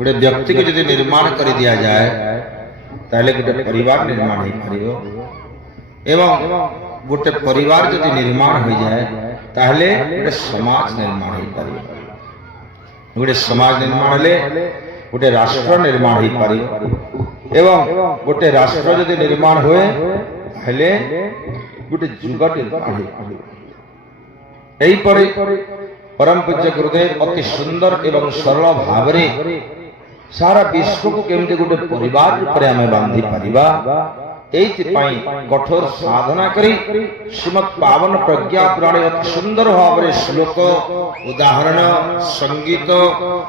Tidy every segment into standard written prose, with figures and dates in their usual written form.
गोटे व्यक्ति को यदि निर्माण कर दिया जाए ताहले गोटे परिवार निर्माण हो पारिबो एवं गोटे परिवार यदि निर्माण हो जाए ताहले गोटे समाज निर्माण हो पारिबो गोटे समाज निर्माण हेले गोटे राष्ट्र निर्माण हो पारिबो एवं गोटे राष्ट्र यदि निर्माण होए ताहले गोटे जुग निर्माण हो पारिबो एही परे परम पूज्य गुरुदेव अति सुंदर एवं सरल भावरे सारा विश्व को केमती गोटे परिवार रूप आम बांधि पारिबा एइथिपाई कठोर साधना करी श्रीमद पावन प्रज्ञा पुराण अति सुंदर भाव श्लोक उदाहरण संगीत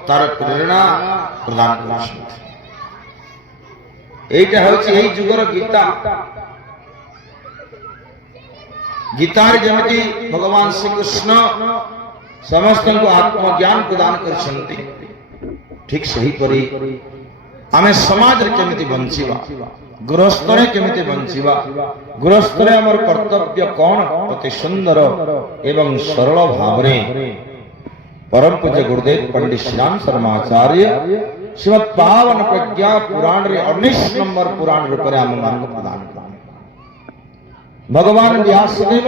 तार प्रेरणा प्रदान कर जुगर गीता गीतार जमती भगवान श्री कृष्ण समस्त को आत्मज्ञान प्रदान करछंती ठीक सही परी आमे समाज रे केमिति बंचिबा गृहस्थरे केमिति बंचिबा गृहस्थरे हमर कर्तव्य कोन अति सुंदर एवं सरल भावरे परम पूज्य गुरुदेव पंडित श्रीराम शर्माचार्य श्रीमद पावन प्रज्ञा पुराण रे 19 नंबर पुराण रूप रे आम मान प्रदान कर भगवान व्यासदेव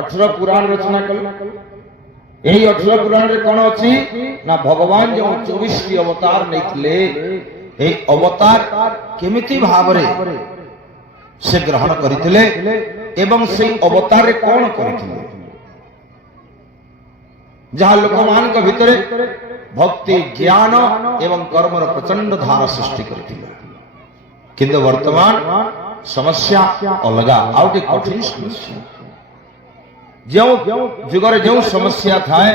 18 पुराण रचना कले यही 18 पुराण रे कौन अच्छी ना भगवान जो 24 टी अवतार नहीं अवतार केमिति भावरे से ग्रहण करथिले एवं से अवतार रे कौन करथिले जहां लोक मान के भितरे भक्ति ज्ञान एवं कर्म रो प्रचंड धारा सृष्टि करथिले किंतु वर्तमान समस्या अलगा आउटे कठिन समस्या जो जुगरे जो समस्या थाए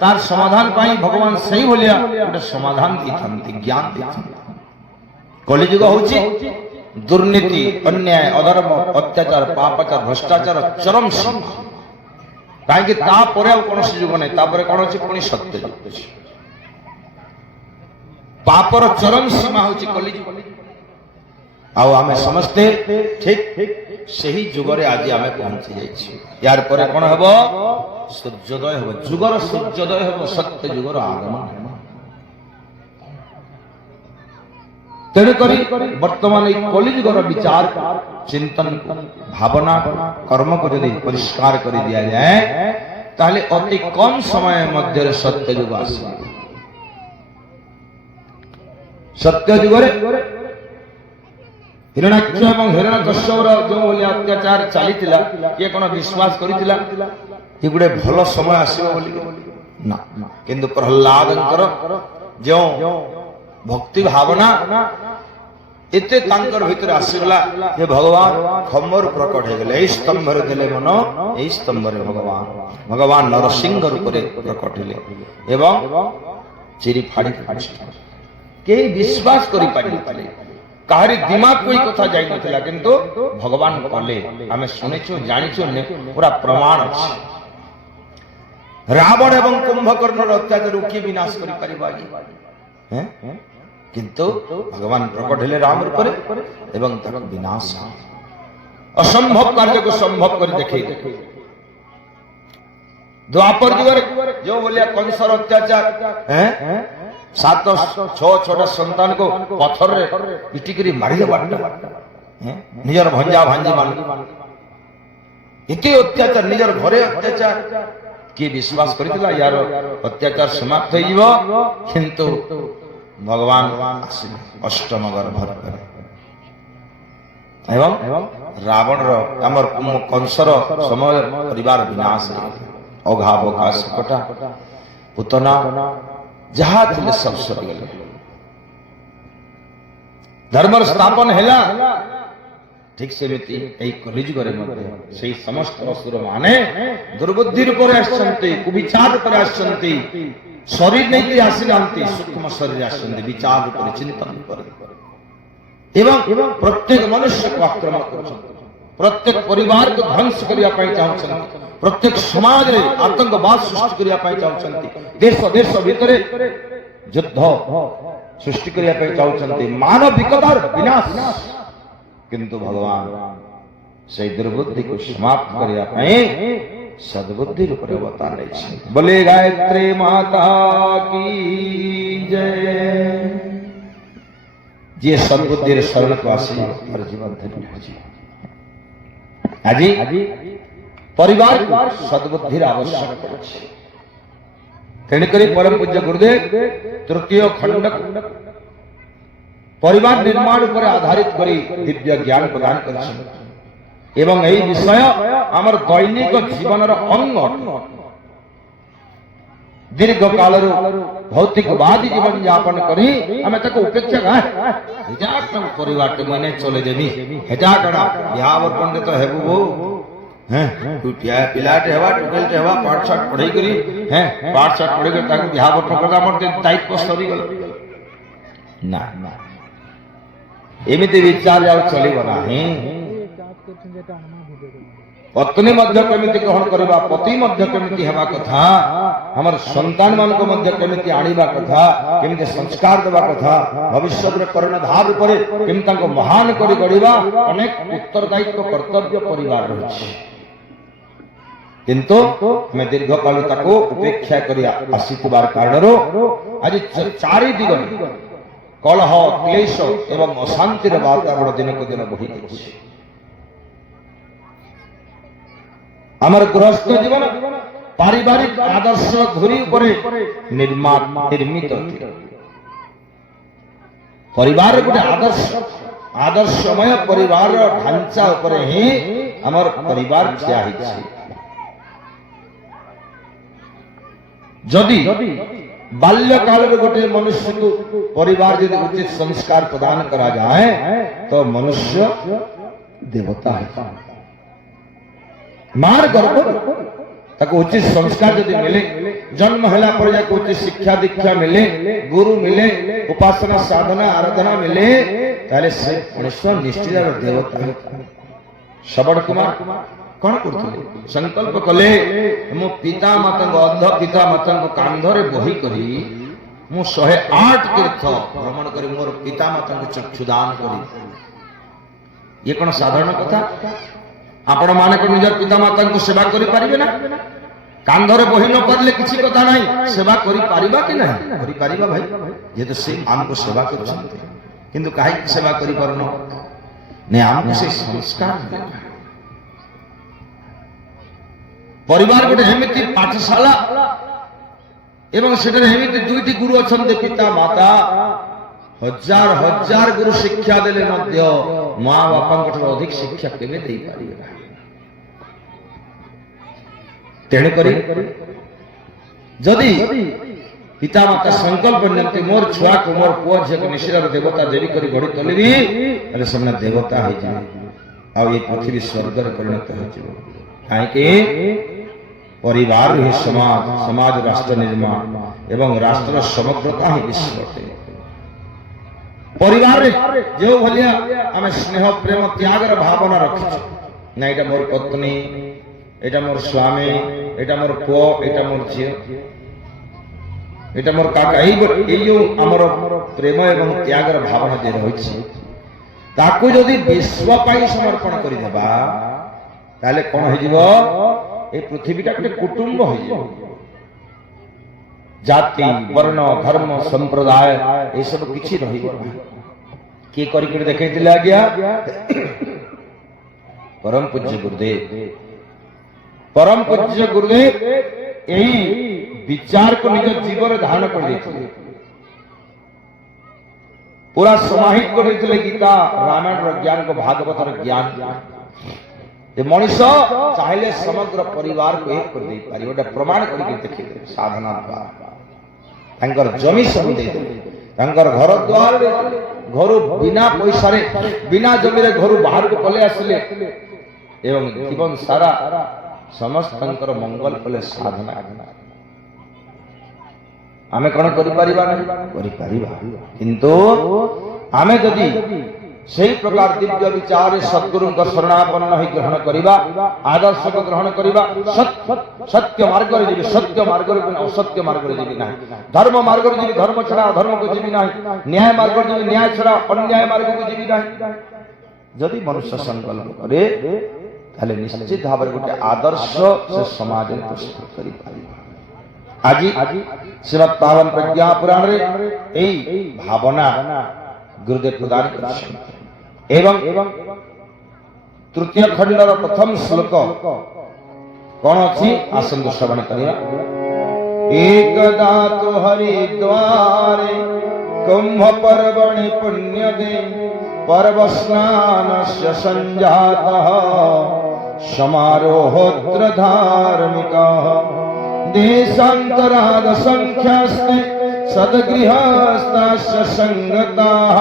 तार समाधान पाई भगवान सही भलिया गोटे समाधान दैथंती ज्ञान दैथंती कलिजुग होची दुर्नीति अन्याय अधर्म अत्याचार पापाचार भ्रष्टाचार चरम सीमा काहे ता परे कोन जुग नै ता परे कोन अछि पुनी सत्य जुग अछि पापर चरम सीमा होची कलिजुग आउ आमे समझते ठीक सही जुगरे आज आमे पहुंची जाइछि यार परे कोन हबो सूर्योदय हबो जुगर सूर्योदय हबो सत्य जुगर आगमन तेणु करी वर्तमान कलि जुगर विचार चिंतन भावना कर्म को यदि परिष्कार कर दिया जाए ताहले अति कम समय मध्य सत्य जुग आसे सत्य जुगरे हिरण्याक्ष एवं हिरण्यकश्यपर जो बोली अत्याचार चली किए कौन विश्वास करिथिला कि गुडे भल समय आसीबो बोली ना किंतु प्रहलादंकर जो भक्ति भावना एते तांकर भीतर आसीगला जे भगवान खम्बर प्रकट हे गेले ए स्तंभ रे देले मन ए स्तंभ रे भगवान नरसिंह रूप रे प्रकट हेले एवं चिरी फाड़ी के विश्वास करि पाले काहरी दिमाग कोई कथा जाई नथिला किंतु भगवान कले हमें सुनिछु जानिछु पूरा प्रमाण अछि रावण एवं कुंभकर्ण अत्याचार की विनाश करि परिबा हैं किंतु भगवान प्रकट हेले राम रूप रे एवं तक विनाश असंभव कार्य को संभव कर देखे द्वापर युग जो बोलिया कंसर अत्याचार हैं 7-6 संतान को पत्थर रे पिटिकरी मारी दे निजर भंजा भांजी मान इति अत्याचार निजर घरे अत्याचार की विश्वास करितला यार अत्याचार समाप्त हो जीव किंतु भगवान अष्टम गर्भ एवं रावण रो हमर कंसर समय परिवार विनाश अघा बघा सकटा पुतना जहां थिले सब सरी गेले धर्म स्थापन हैला ठीक सेमिति एई कलिजुगरे मध्ये सेई समस्त असुर माने दुर्बुद्धि रूप रे आछंती कुविचार रूप रे आछंती शरीर नै कि आसिनांती सूक्ष्म शरीर आछंती विचार रूप रे चिंतन करे एवं प्रत्येक मनुष्य को आक्रमण करछंती प्रत्येक परिवार को ध्वंस करिया पई चाहछंती प्रत्येक समाज रे आतंकवाद सृष्टि करिया पई चाहछंती देश भितरे युद्ध सृष्टि करिया पई चाहछंती मानविकतार विनाश किंतु भगवान से दुर्बुद्धि को समाप्त करिया पई सद्बुद्धि रूप रे अवतार ले बोले गायत्री माता की जय। যে সদ্বুদ্ধির শরণକୁ আসি তার জীবন ধন্য হয়েছে। আজি পরিবার সদ্বুদ্ধির আবশ্যক পড়ছে। তেণুকরি পরম পূজ্য গুরুদেব তৃতীয় খণ্ড পরিবার নির্মাণ উপরে আধারিত করে দিব্য জ্ঞান প্রদান করেছেন এবং এই বিষয় আমার দৈনিক জীবনের অঙ্গ। দীর্ঘ কালর ভৌতিকবাদী জীবন যাপন করি আমি তাকে উপেক্ষা পরিবারটি মনে চলে যাবি হেটা করা বিহাবর পণ্ডিত হেবু বউ হ্যাঁ পিলাটে হওয়া টুকেলটে হওয়া পাঠশাঠ পড়াই করি হ্যাঁ পাঠশাঠ পড়ে করে তাকে বিহাবর প্রকৃত আমার দায়িত্ব সরিগল না এমিতি বিচার যাও চলিব না। पत्नी मध्य केमिति ग्रहण करबा पति मध्य केमिति हेबा कथा हमर संतान मान को मध्य केमिति आनिबा कथा केमिति संस्कार देबा कथा भविष्य रे कर्णधार करे केमिति ताको महान करी गढिबा अनेक उत्तरदायित्व कर्तव्य परिवार रहिछि किंतु मैं दीर्घ काल ताको उपेक्षा करी आसीतबार कारणरो आज चारि दिग कलह क्लेश एवं अशांतिर वातावरण दिन को दिन बढ़ी जाइछि। আমার গৃহস্থ জীবন পারিবারিক আদর্শ ধরি উপরে নির্মিত পরিবার গোটে আদর্শময় পরিবার ঢাঞ্চা উপরে হি আমার পরিবার ঠিয়া হইছে। যদি बाल्यकाल गोटे मनुष्य को परिवार यदि उचित संस्कार प्रदान करा जाए तो मनुष्य देवता है। मार गर्भ ताको उचित संस्कार यदि मिले जन्म होला पर जाके उचित शिक्षा दीक्षा मिले गुरु मिले उपासना साधना आराधना मिले ताले से मनुष्य निश्चित देवता है। श्रवण कुमार कौन करते संकल्प कले मो पिता माता अंध पिता माता कांधरे बही करी मु 108 तीर्थ भ्रमण करी मोर पिता माता चक्षुदान करी। ये कौन साधारण कथा आपण माने को निज पिता माता को सेवा करि परिबे ना कांधरे बही न करले किछि कथा नाही सेवा करि परिबा कि नाही करि परिबा भाई जे तो से हमको सेवा करछन्ते किंतु काहे सेवा करि परनो ने हमको से संस्कार परिवार गोटे हेमिति पाठशाला एवं सेठारे हेमिति दुईटी गुरु अछन्ते पिता माता हजार हजार गुरु शिक्षा देले मध्य मां बापा अधिक शिक्षा केबे देई पारिबे ना। तेणु करी जदि पिता माता संकल्प नियंती मोर छुआ को मोर पुआ झे को निशिरार देवता देवी करी गढ़ी तोलिबी अरे समना देवता होई जिवे आ ये पृथ्वी स्वर्ग रे परिणत हो जिवे काहे कि परिवार ही समाज समाज राष्ट्र निर्माण एवं राष्ट्र समग्रता ही विश्व अटे। परिवार जो भलिया आम स्नेह प्रेम त्यागर भावना रखी ना एटा मोर पत्नी एटा मोर स्वामी एटा मोर पुओ एटा मोर झियो एटा मोर काका ए जो हमर प्रेम एवं त्यागर भावना जे रहिछि ताकू यदि विश्व पाई समर्पण करि देबा ताले कोन हो जिवो ए पृथ्वीटा गोटे कुटुंब हो जिवो। जाति वर्ण धर्म संप्रदाय ए सब किछि रहिबो ना के करि करि देखैतिले आज्ञा परम पूज्य गुरुदेव यही विचार को निज जीवन धारण कर देथिले पूरा समाहित कर देथिले गीता रामायण रो ज्ञान को भागवत रो ज्ञान ये मनुष्य चाहिले समग्र परिवार को एक कर दे पारि ओटा प्रमाण करके देखि साधना द्वारा तांकर जमी सब दे तांकर घर द्वार घर बिना पैसा रे बिना जमी रे घर बाहर को पले आसिले एवं जीवन सारा समस्त मंगल कले साधना आमे कौन किंतु आमे जदि सही प्रकार दिव्य विचार सद्गुरु शरणापन्न ही ग्रहण करिबा आदर्श को ग्रहण करिबा सत्य मार्ग रे जीवी सत्य मार्ग रे असत्य मार्ग रे जीवी नाही धर्म मार्ग रे जीवी धर्म छड़ा अधर्म को जीवी नाही न्याय मार्ग रे जीवी न्याय छड़ा अन्याय मार्ग को जीवी नाही जदि मनुष्य संकल्प करे ताले निश्चित भाव गोटे आदर्श से समाज प्रस्तुत करि पारिबा। आज श्रीमद पावन प्रज्ञा पुराण रे एई भावना गुरुदेव प्रदान करिसेन एवं तृतीय खंडर प्रथम श्लोक कौन अच्छी आसंद श्रवण करिया। एकदा तो हरिद्वारे कुंभ पर्वणि पुण्यदे पर्व स्नानस्य संजातः समारोहोत्र धार्मिकः देशान्तराद संख्यास्ते सद्गृहस्थास्य संगताः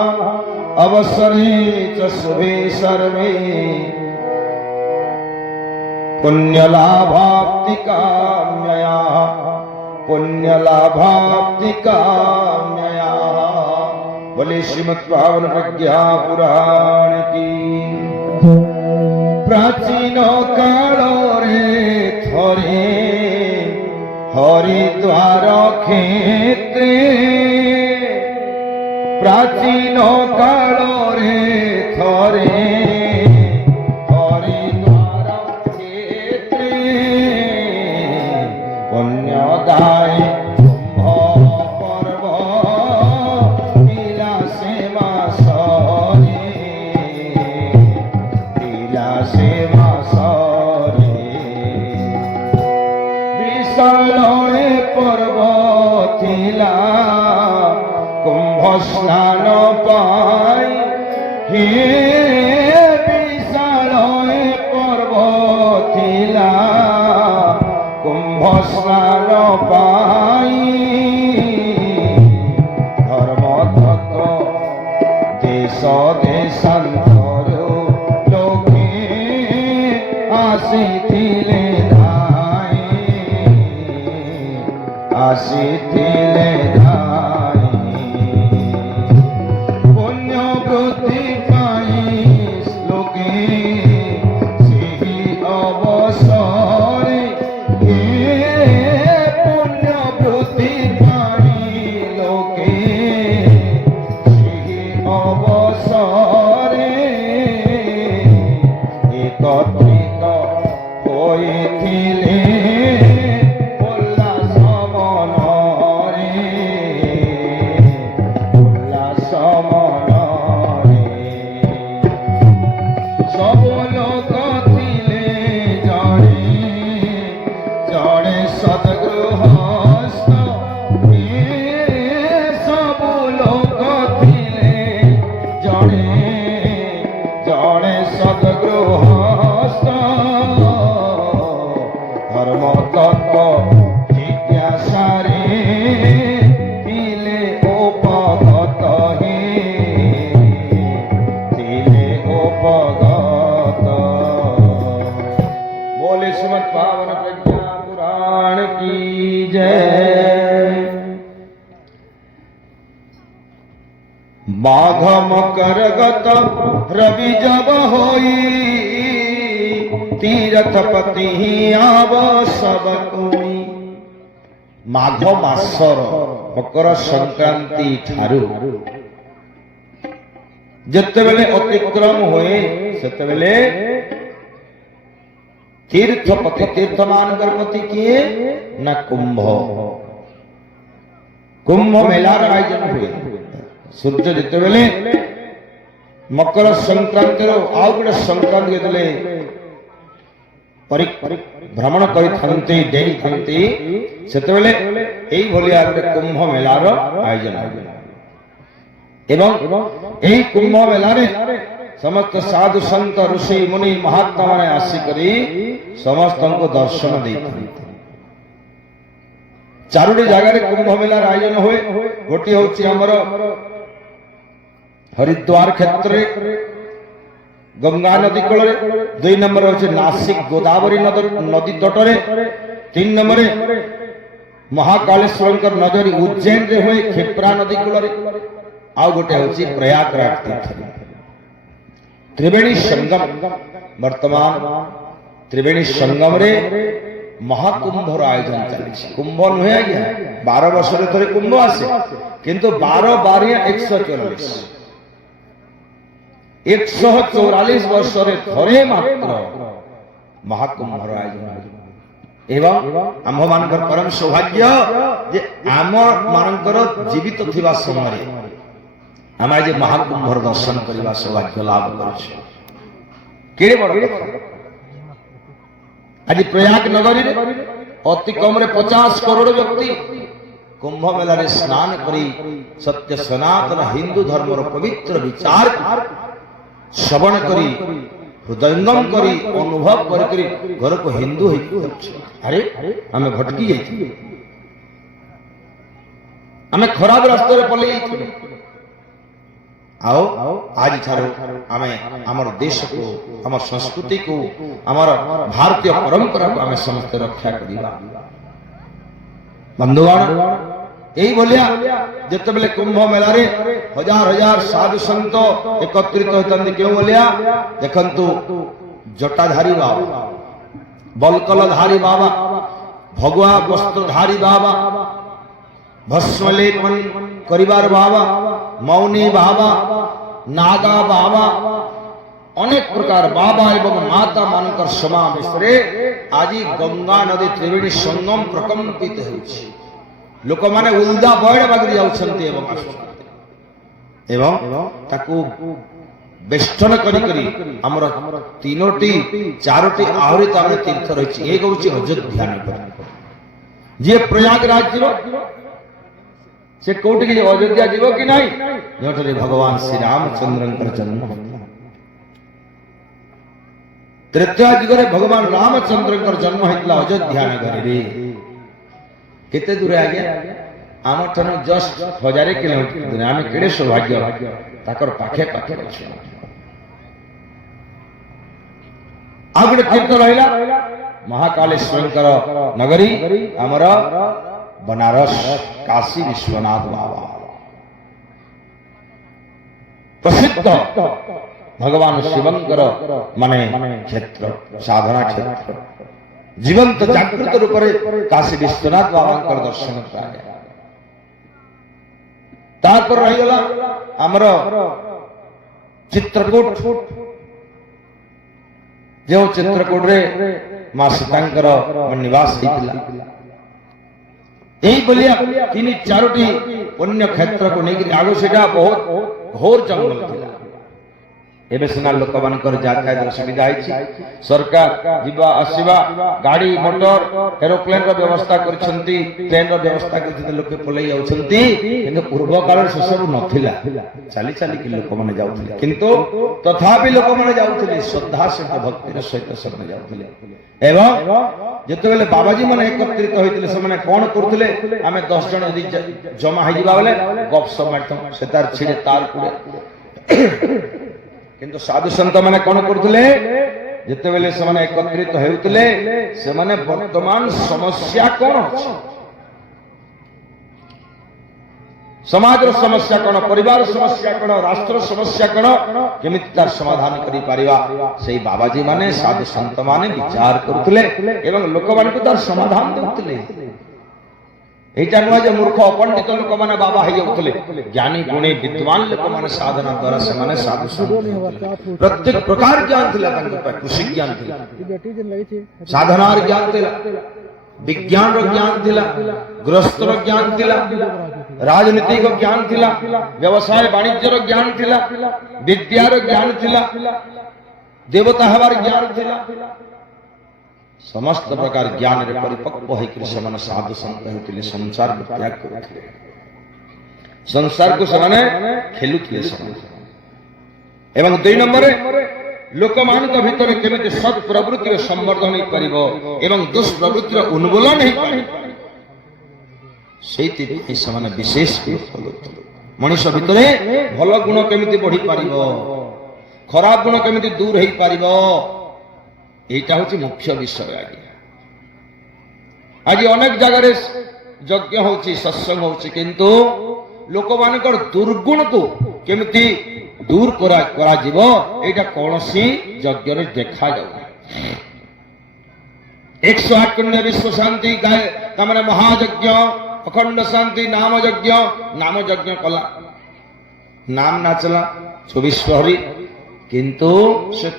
अवसरे च शुभे सर्वे पुण्यलाभाप्ति काम्यया पुण्यलाभाप्ति काम्यया। बोले श्रीमद् पावन प्रज्ञा पुराण की। प्राचीन कालो रे थरे हरिद्वार क्षेत्रे प्राचीन कालो रे थरे हरिद्वार क्षेत्रे पुण्यदाय पर्व विलासे मासरे विलासे मासरे विशालए पर्व थिला कुंभ स्नान पाई हे विशालए पर्व थिला कुंभ स्नान पाई धर्म तत्व देश देशांतर लोके आसीथिले धाई आसीथिले धाई पुण्य वृद्धि पाई लोके सेहि अवसरे पुण्य वृद्धि पाई लोके सेहि अवसरे एकत्रित होइथिले उल्लास मनरे उल्लास मनरे सब लोक थिले जड़े जड़े सद्गृहस्थ सब लोक थिले जड़े जड़े सद्गृहस्थ धर्म तत्व जिज्ञासारे थिले उपगत हे थिले उपगत। बोले श्रीमद् पावन प्रज्ञा पुराण की जय। माघ मकर गत रवि जब होई तीर्थपति आव सब कोई। माघ मासर मकर संक्रांति ठारू जेतेबेले अतिक्रम हुए सेतेबेले तीर्थपति तीर्थ मानकर पति किए ना कुंभ कुंभ मेलार आयोजन हुए। सूर्य जेतेबेले मकर संक्रांति आउ गोटे संक्रांति जेतेबेले भ्रमण करते डेरी थांती सेतेबेले एई भलिया गोटे कुंभ मेलार आयोजन एवं एई कुंभ मेलारे समस्त साधु संत ऋषि मुनि महात्मा माने आसिकरी समस्त को दर्शन देते। चारोटी जगह कुंभ मेलार आयोजन हुए। गोटे होची हमर हरिद्वार क्षेत्र गंगा नदी कूल दुई नंबर होची नासिक गोदावरी नदी तटरे तीन नंबर महाकालेश्वर नजरी उज्जैन रे हुए क्षिप्रा नदी कूल आ गोटे होची प्रयागराज तीर्थ त्रिवेणी संगम। वर्तमान त्रिवेणी संगम रे महाकुंभर आयोजन चली। कुंभ नुहे आज्ञा 12 वर्ष थे कुंभ आसे किंतु 12 बारिया 144 144 वर्ष थे मात्र महाकुंभर आयोजन एवं आम मान परम सौभाग्य जे आम मानकर जीवित थिबा समय आम आज महाकुंभर दर्शन करने सौभाग्य लाभ कर आज प्रयाग नगरी अति कम 50 करोड़ व्यक्ति कुंभ मेला रे स्नान करी सत्य सनातन हिंदू धर्म पवित्र विचार श्रवण करी हृदयंगम करी अनुभव करी घर को हिंदू अरे आम भटकी जाइए आम खराब रास्ता पलि आओ आज ठारो आम आमर देश को आम संस्कृति को आमर भारतीय परंपरा को आम समस्त रक्षा करिबा बंधुगण यही भलिया जिते बेले कुंभ मेला रे हजार हजार साधु संत एकत्रित होते क्यों भलिया देखंतु जटाधारी बाबा बलकलधारी बाबा भगवा वस्त्रधारी बाबा भस्मलेपन करिवार बाबा मौनी बाबा नागा बाबा अनेक प्रकार बाबा एवं माता मानकर समावेश रे आज गंगा नदी त्रिवेणी संगम प्रकंपित होछि लोक माने उल्दा बयड बागरी जाउछन्ते एवं आसुछन्ते एवं ताकू बेष्टन करी करी हमर तीनोटी चारोटी आहरी तामे तीर्थ रहिछि एक होछि अयोध्या नगर जे प्रयागराज रो से कोटि के अयोध्या जीव कि नहीं जोठरे भगवान श्री रामचंद्र जन्म त्रेता जुगरे भगवान रामचंद्र जन्म होता अयोध्या नगर रे केते दूर आ गया आम ठन जस्ट 1000 किलोमीटर आम केड़े सौभाग्य ताकर पाखे पाखे अछि आ गोटे तीर्थ रहिला महाकालेश्वरकर नगरी हमर बनारस काशी विश्वनाथ बाबा प्रसिद्ध भगवान शिवंकर माने क्षेत्र साधना क्षेत्र जीवंत जागृत रूप में काशी विश्वनाथ बाबा दर्शन कराया तापर रहीगला हमर चित्रकूट जो चित्रकूट रे मां सीतांकर निवास होइतिला यही बोलिया तीन चारोटी पुण्य क्षेत्र को नहीं आगो सेटा बहुत घोर जंगल थिला एबे सिना लोक मानकर यातायात सुविधा है सरकार जीवा आसीबा गाड़ी मोटर एरोप्लेन रो व्यवस्था करछंती ट्रेन रो व्यवस्था करछंती लोक पलई जाउछंती किंतु पूर्व काल से सब नथिला चाली चाली के लोक माने जाउथिले किंतु तथापि लोक माने जाउथिले श्रद्धा से भक्ति रो सहित सब जाउथिले एवं जते बेले बाबाजी माने एकत्रित होइतिले से माने कोन करथिले आमे 10 जन यदि जमा हो जिबा बेले गप सब मारतो से तार छिड़े तार पुरे किंतु साधु संत माने कोन करथिले जते बेले से माने एकत्रित हेउतिले से माने वर्तमान समस्या कोन अछि समाज रो समस्या कोन परिवार समस्या कोन राष्ट्र समस्या कोन केमिति तार समाधान करि पारिबा सेही बाबाजी माने साधु संत माने विचार करथिले एवं लोक मानकु तार समाधान देउथिले एटा नुआ जे मूर्ख अपंडित लोक माने बाबा हे जाउथिले ज्ञानी गुणी विद्वान लोक माने साधना द्वारा से माने साधु संत प्रत्येक प्रकार ज्ञान थिला तांको पास कृषि ज्ञान थिला साधनार ज्ञान थिला विज्ञान रो ज्ञान थिला गृहस्थ रो ज्ञान थिला राजनीति को ज्ञान थिला व्यवसाय वाणिज्य रो ज्ञान थिला विद्या रो ज्ञान थिला देवता हवार ज्ञान थिला समस्त प्रकार ज्ञान रे परिपक्व होकर से साधु संत होते संसार को त्याग करते संसार को से खेलुले एवं 2 नंबर लोक मान भीतर केमिति सत् प्रवृत्ति संवर्धन हो परिबो एवं दुष्प्रवृत्ति उन्मूलन हो परिबो सेति समान विशेष मनुष्य भितर भल गुण केमिति बढ़ी पारिबो खराब गुण केमिति दूर हो पारिबो एटा होची मुख्य विषय आज अनेक जगह यज्ञ होची सत्संग होची किंतु लोक मानकर दुर्गुण को केमिति दूर करा जीवो एटा कोनसी यज्ञ रे देखा जाउ 108 कुंड विश्व शांति गाय तमने महायज्ञ अखंड शांति नाम यज्ञ कला नाम नाचला 24 प्रहरी किंतु से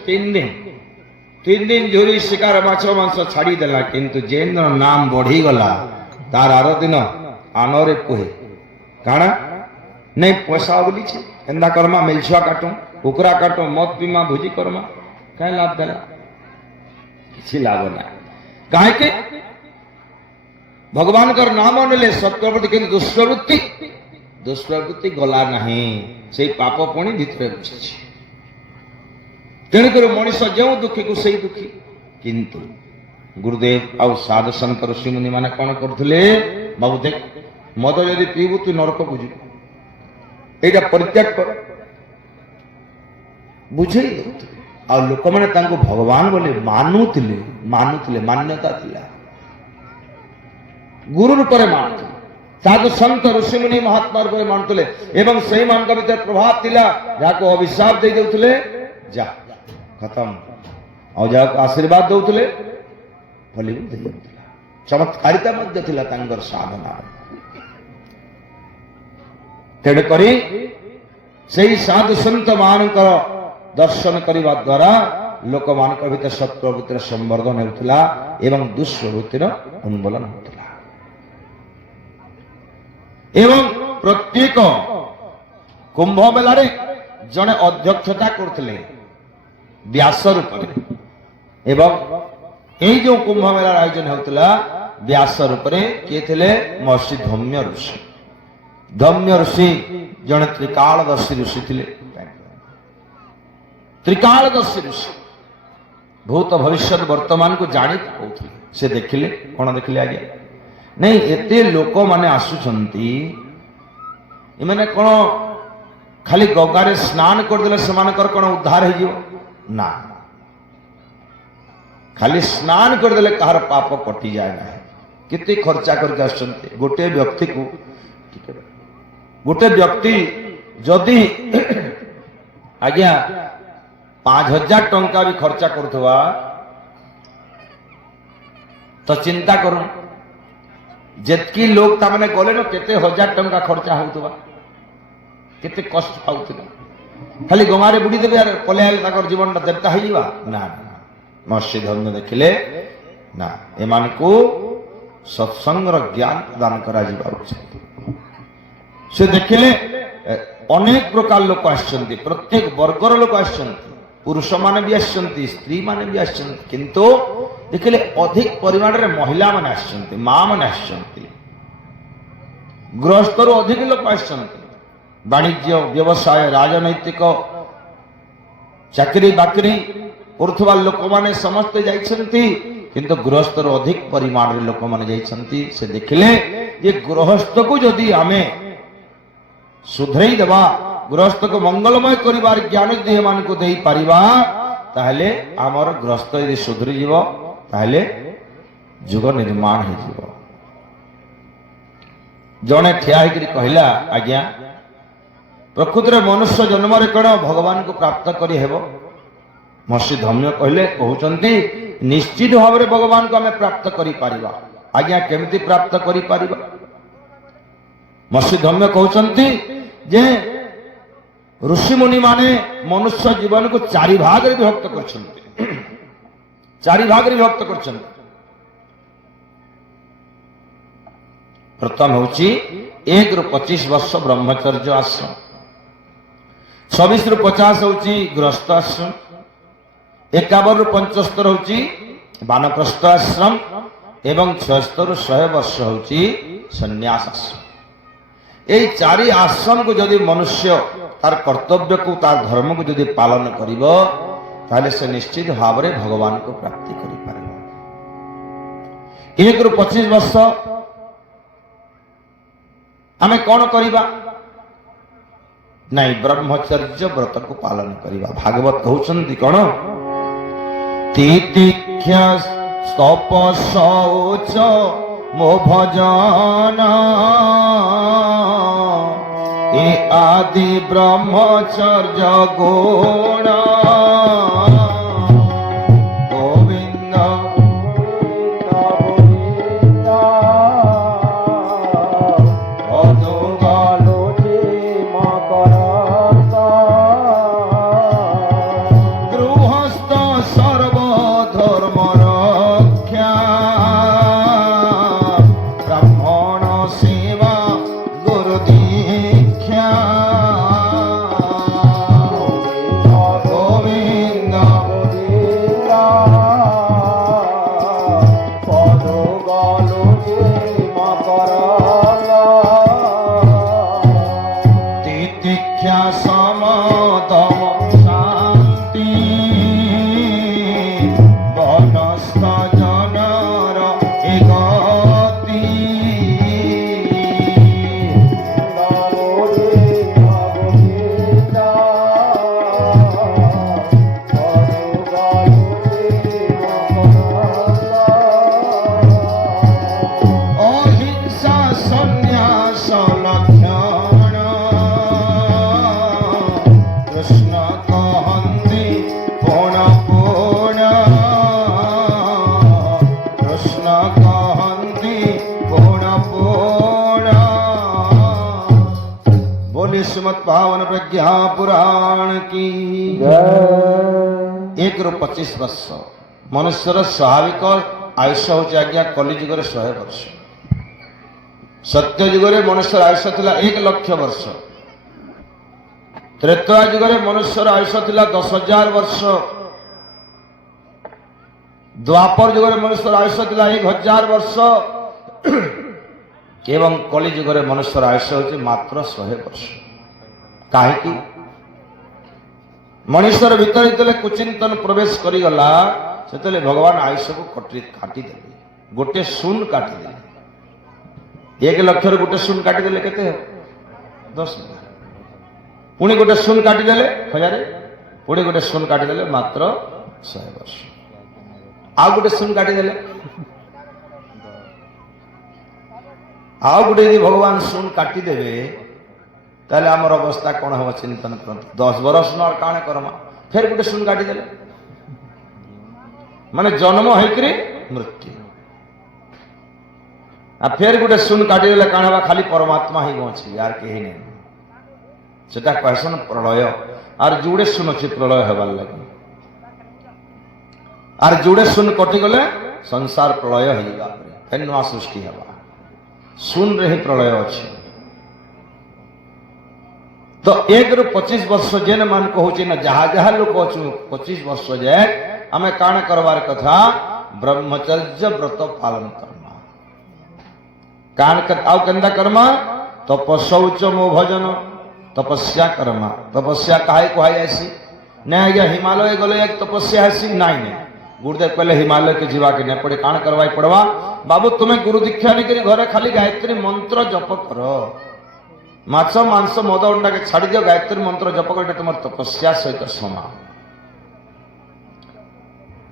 3 दिन झुरी शिकार माछ मांस छाड़ी देला किंतु जेन नाम बढ़ी गला तार आर दिन आनरे कहे काना नहीं पैसा बोली छे एंदा करमा मेलछुआ काटू कुकुरा काटू मत पीमा भोजी करमा कहीं लाभ देला किसी लाभ ना कहे के भगवान कर नाम नेले सत्प्रवृत्ति किंतु दुष्प्रवृत्ति गला नहीं से पाप पुणी भितर बसी तेणुक मनीष जो दुखी को सही दुखी किंतु गुरुदेव आउ साधु संत ऋषि मुनि माने कौन करथुले बाबू देख मद यदि पीबू तू नरक बुझु एटा परित्याग कर बुझे आ लोक माने तांको भगवान बोले मानुतिले मान्यता थिला गुरु रूप में मानुले साधु संत ऋषि मुनि महात्मा रूप में मानुले एवं सही मान का भीतर प्रभाव थिला जाको अभिशाप दे देउथले जा खत्म और जाको आशीर्वाद देउथले फलीभूत दे देउथला चमत्कारिता मध्य थिला तांगर साधना तेणु करी सही साधु संत मानकर दर्शन करने द्वारा लोक मान भीतर सत्प्रवृत्तिर संवर्धन होता एवं दुष्प्रवृत्तिर उन्मूलन होता एवं प्रत्येक कुंभ मेला जड़े अध्यक्षता करते व्यास रूप एवं यही जो कुंभ मेलार आयोजन होता व्यास रूप किए थे महर्षि धम्य ऋषि जड़े त्रिकालदर्शी ऋषि थे त्रिकालदर्शी ऋषि भूत भविष्य वर्तमान को जानी कहते से देखिले कौन देखिले आगे नहीं एते लोक माने आसुचंती इमाने कौन खाली गंगारे स्नान करदेले सेमानकर कौन उद्धार हो ना खाली स्नान करदेले कहार पाप कटि जाए ना कितने खर्चा करके आसुचंती गोटे व्यक्ति को गोटे व्यक्ति जदि आज्ञा 5000 टंका भी खर्चा करुवा तो चिंता करूं जितकी लोग तामने गले न केते 1000 टंका खर्चा होतुवा केते कष्ट पाउथिला खाली गंगारे बुड़ी देबे यार पले आले ताकर जीवन देवता होइबा ना महर्षि धर्म देखिले ना एमान को सत्संग ज्ञान प्रदान करा जीवा उचित से देखिले अनेक प्रकार लोक आछंती प्रत्येक वर्गर लोक आछंती पुरुष माने भी आछंती स्त्री माने भी आछंती किंतु देखिले अधिक परिमाण रे महिला माने आछंती मां माने आछंती गृहस्थ रो अधिक लोक आछंती वाणिज्य व्यवसाय राजनैतिक चाकरी बाकरी करथवा लोक माने समस्त जाइछंती किंतु गृहस्थ रो अधिक परिमाण रे लोक माने जाइछंती से देखिले ये गृहस्थ को यदि आमे सुधरई देवा गृहस्थ को मंगलमय करिवार ज्ञान देह मान को देई परिबा ताहले आमर गृहस्थ यदि सुधरी जीव ताहले जुग निर्माण हो जीव जने ठिया होकरी कहला आज्ञा प्रकृति रे मनुष्य जन्म रे कण भगवान को प्राप्त करी हेबो महर्षि धम्य कहले कहउचंती निश्चित भाव रे भगवान को हमें प्राप्त करी परिबा आज्ञा केमिति प्राप्त करी परिबा महर्षि धम्य कहउचंती जे ऋषि मुनि माने मनुष्य जीवन को 4 भाग रे विभक्त करछन्ते 4 भाग रे विभक्त करछन्ते प्रथम होची 1 रु 25 वर्ष ब्रह्मचर्य आश्रम 26 रु 50 होची गृहस्थ आश्रम 51 रु 75 होची वानप्रस्थ आश्रम एवं 76 रु 100 वर्ष होची सन्यास आश्रम यही 4 आश्रम को जदि मनुष्य तार कर्तव्य को तार धर्म को जदि पालन करिब ताले से निश्चित भाव रे भगवान को प्राप्ति करि पारे 1 रु 25 वर्ष हमें कौन करिबा नहीं ब्रह्मचर्य व्रत को पालन करिबा भागवत कहउछन्ति कोन तितिक्षा स्तप शौच मो भजन ए आदि ब्रह्मचर्य गुण गोविंद गृहस्थ सर्वधर्म रक्षा ब्राह्मण सेवा गुरु दीक्षा शिक्षा समदम शांति बनस्थ जनर ए गति अहिंसा संन्यास लक्षण कृष्ण कहन्ति पुण पुण कृष्ण कहन्ति पुण पुण बोले श्रीमद् भावन प्रज्ञा पुराण की एक रु 25 वर्ष मनुष्यर स्वाभाविक आयुष हूँ आज्ञा कलिजुग 100 वर्ष सत्य जुगरे मनुष्य आयुष थिला 1 लाख वर्ष त्रेता जुगरे मनुष्यर आयुष थिला 10,000 वर्ष द्वापर जुगरे मनुष्यर आयुष थिला 1,000 वर्ष एवं कलि जुगरे मनुष्यर आयुष होची मात्र 100 वर्ष काहे मनुष्यर भीतर जेतले कुचिंतन प्रवेश करी गला सेतले भगवान आयुष को काटी देले गोटे शून काटी देले 1 लाख रे गोटे शून काटी देले केते हो 10,000 पुणी गोटे शून काटी देले 1000 पुणी गोटे शून काटी देले मात्र 100 वर्ष आ गोटे शून काटी देले आ गोटे यदि भगवान शून काटी देवे ताले हमर अवस्था कौन हम चिंतन करते 10 वर्ष न काने करमा फिर गोटे शून काटी देले माने जन्म होइकरी मृत्यु आ फिर गोटे शून काटी देले काने बा खाली परमात्मा ही बची यार केही नहीं सेटा कहसन प्रलय आर जुड़े शून अछि प्रलय हेबार लागि आर जुड़े शून कटि गले संसार प्रलय होइबा फेर नवा सृष्टि हेबा शून रे ही प्रलय अछि तो 1 रु 25 वर्ष जेन मान कहूची ना जहा जहा लोक अछु 25 वर्ष जाए आमे काण करवार कथा ब्रह्मचर्य व्रत पालन करना काण आउ केंदा कर्मा तपस्सौच मो भजन तपस्या कर्मा तपस्या काहे कहै आसी नै या हिमालय गले एक तपस्या आसी नाइ नै गुरुदेव कहले हिमालय के जीवा के नै पड़े काण करवाई पड़वा बाबू तुम्हें गुरु दीक्षा नै करी घरे खाली गायत्री मंत्र जप करो माछ मांस मद अंडा के छाड़ी दियो गायत्री मंत्र जप कर तुम तपस्या सहित समान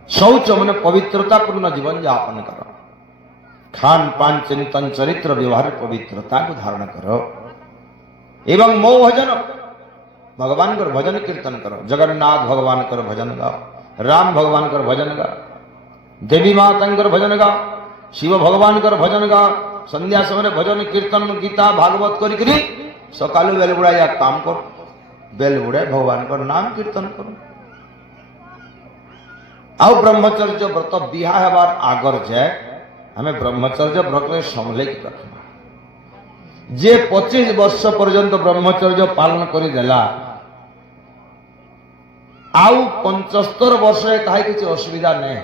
शौच मन पवित्रता पूर्ण जीवन यापन करो खान पान चिंतन चरित्र व्यवहार पवित्रता को धारण करो एवं मो भजन भगवान कर भजन कीर्तन करो जगन्नाथ भगवान कर भजन गाओ राम भगवान कर भजन गाओ देवी माता कर भजन गाओ शिव भगवान कर भजन गाओ संध्या समय भजन कीर्तन गीता भागवत करी सकालू बेल बुड़ा या काम कर बेल बुड़े भगवान का नाम कीर्तन करो आउ ब्रह्मचर्य व्रत बिहा हेबार आगर जाए हमें ब्रह्मचर्य व्रत संभले रखना जे 25 वर्ष पर्यंत ब्रह्मचर्य पालन करी देला आउ 75 वर्ष कहीं किसी असुविधा नहीं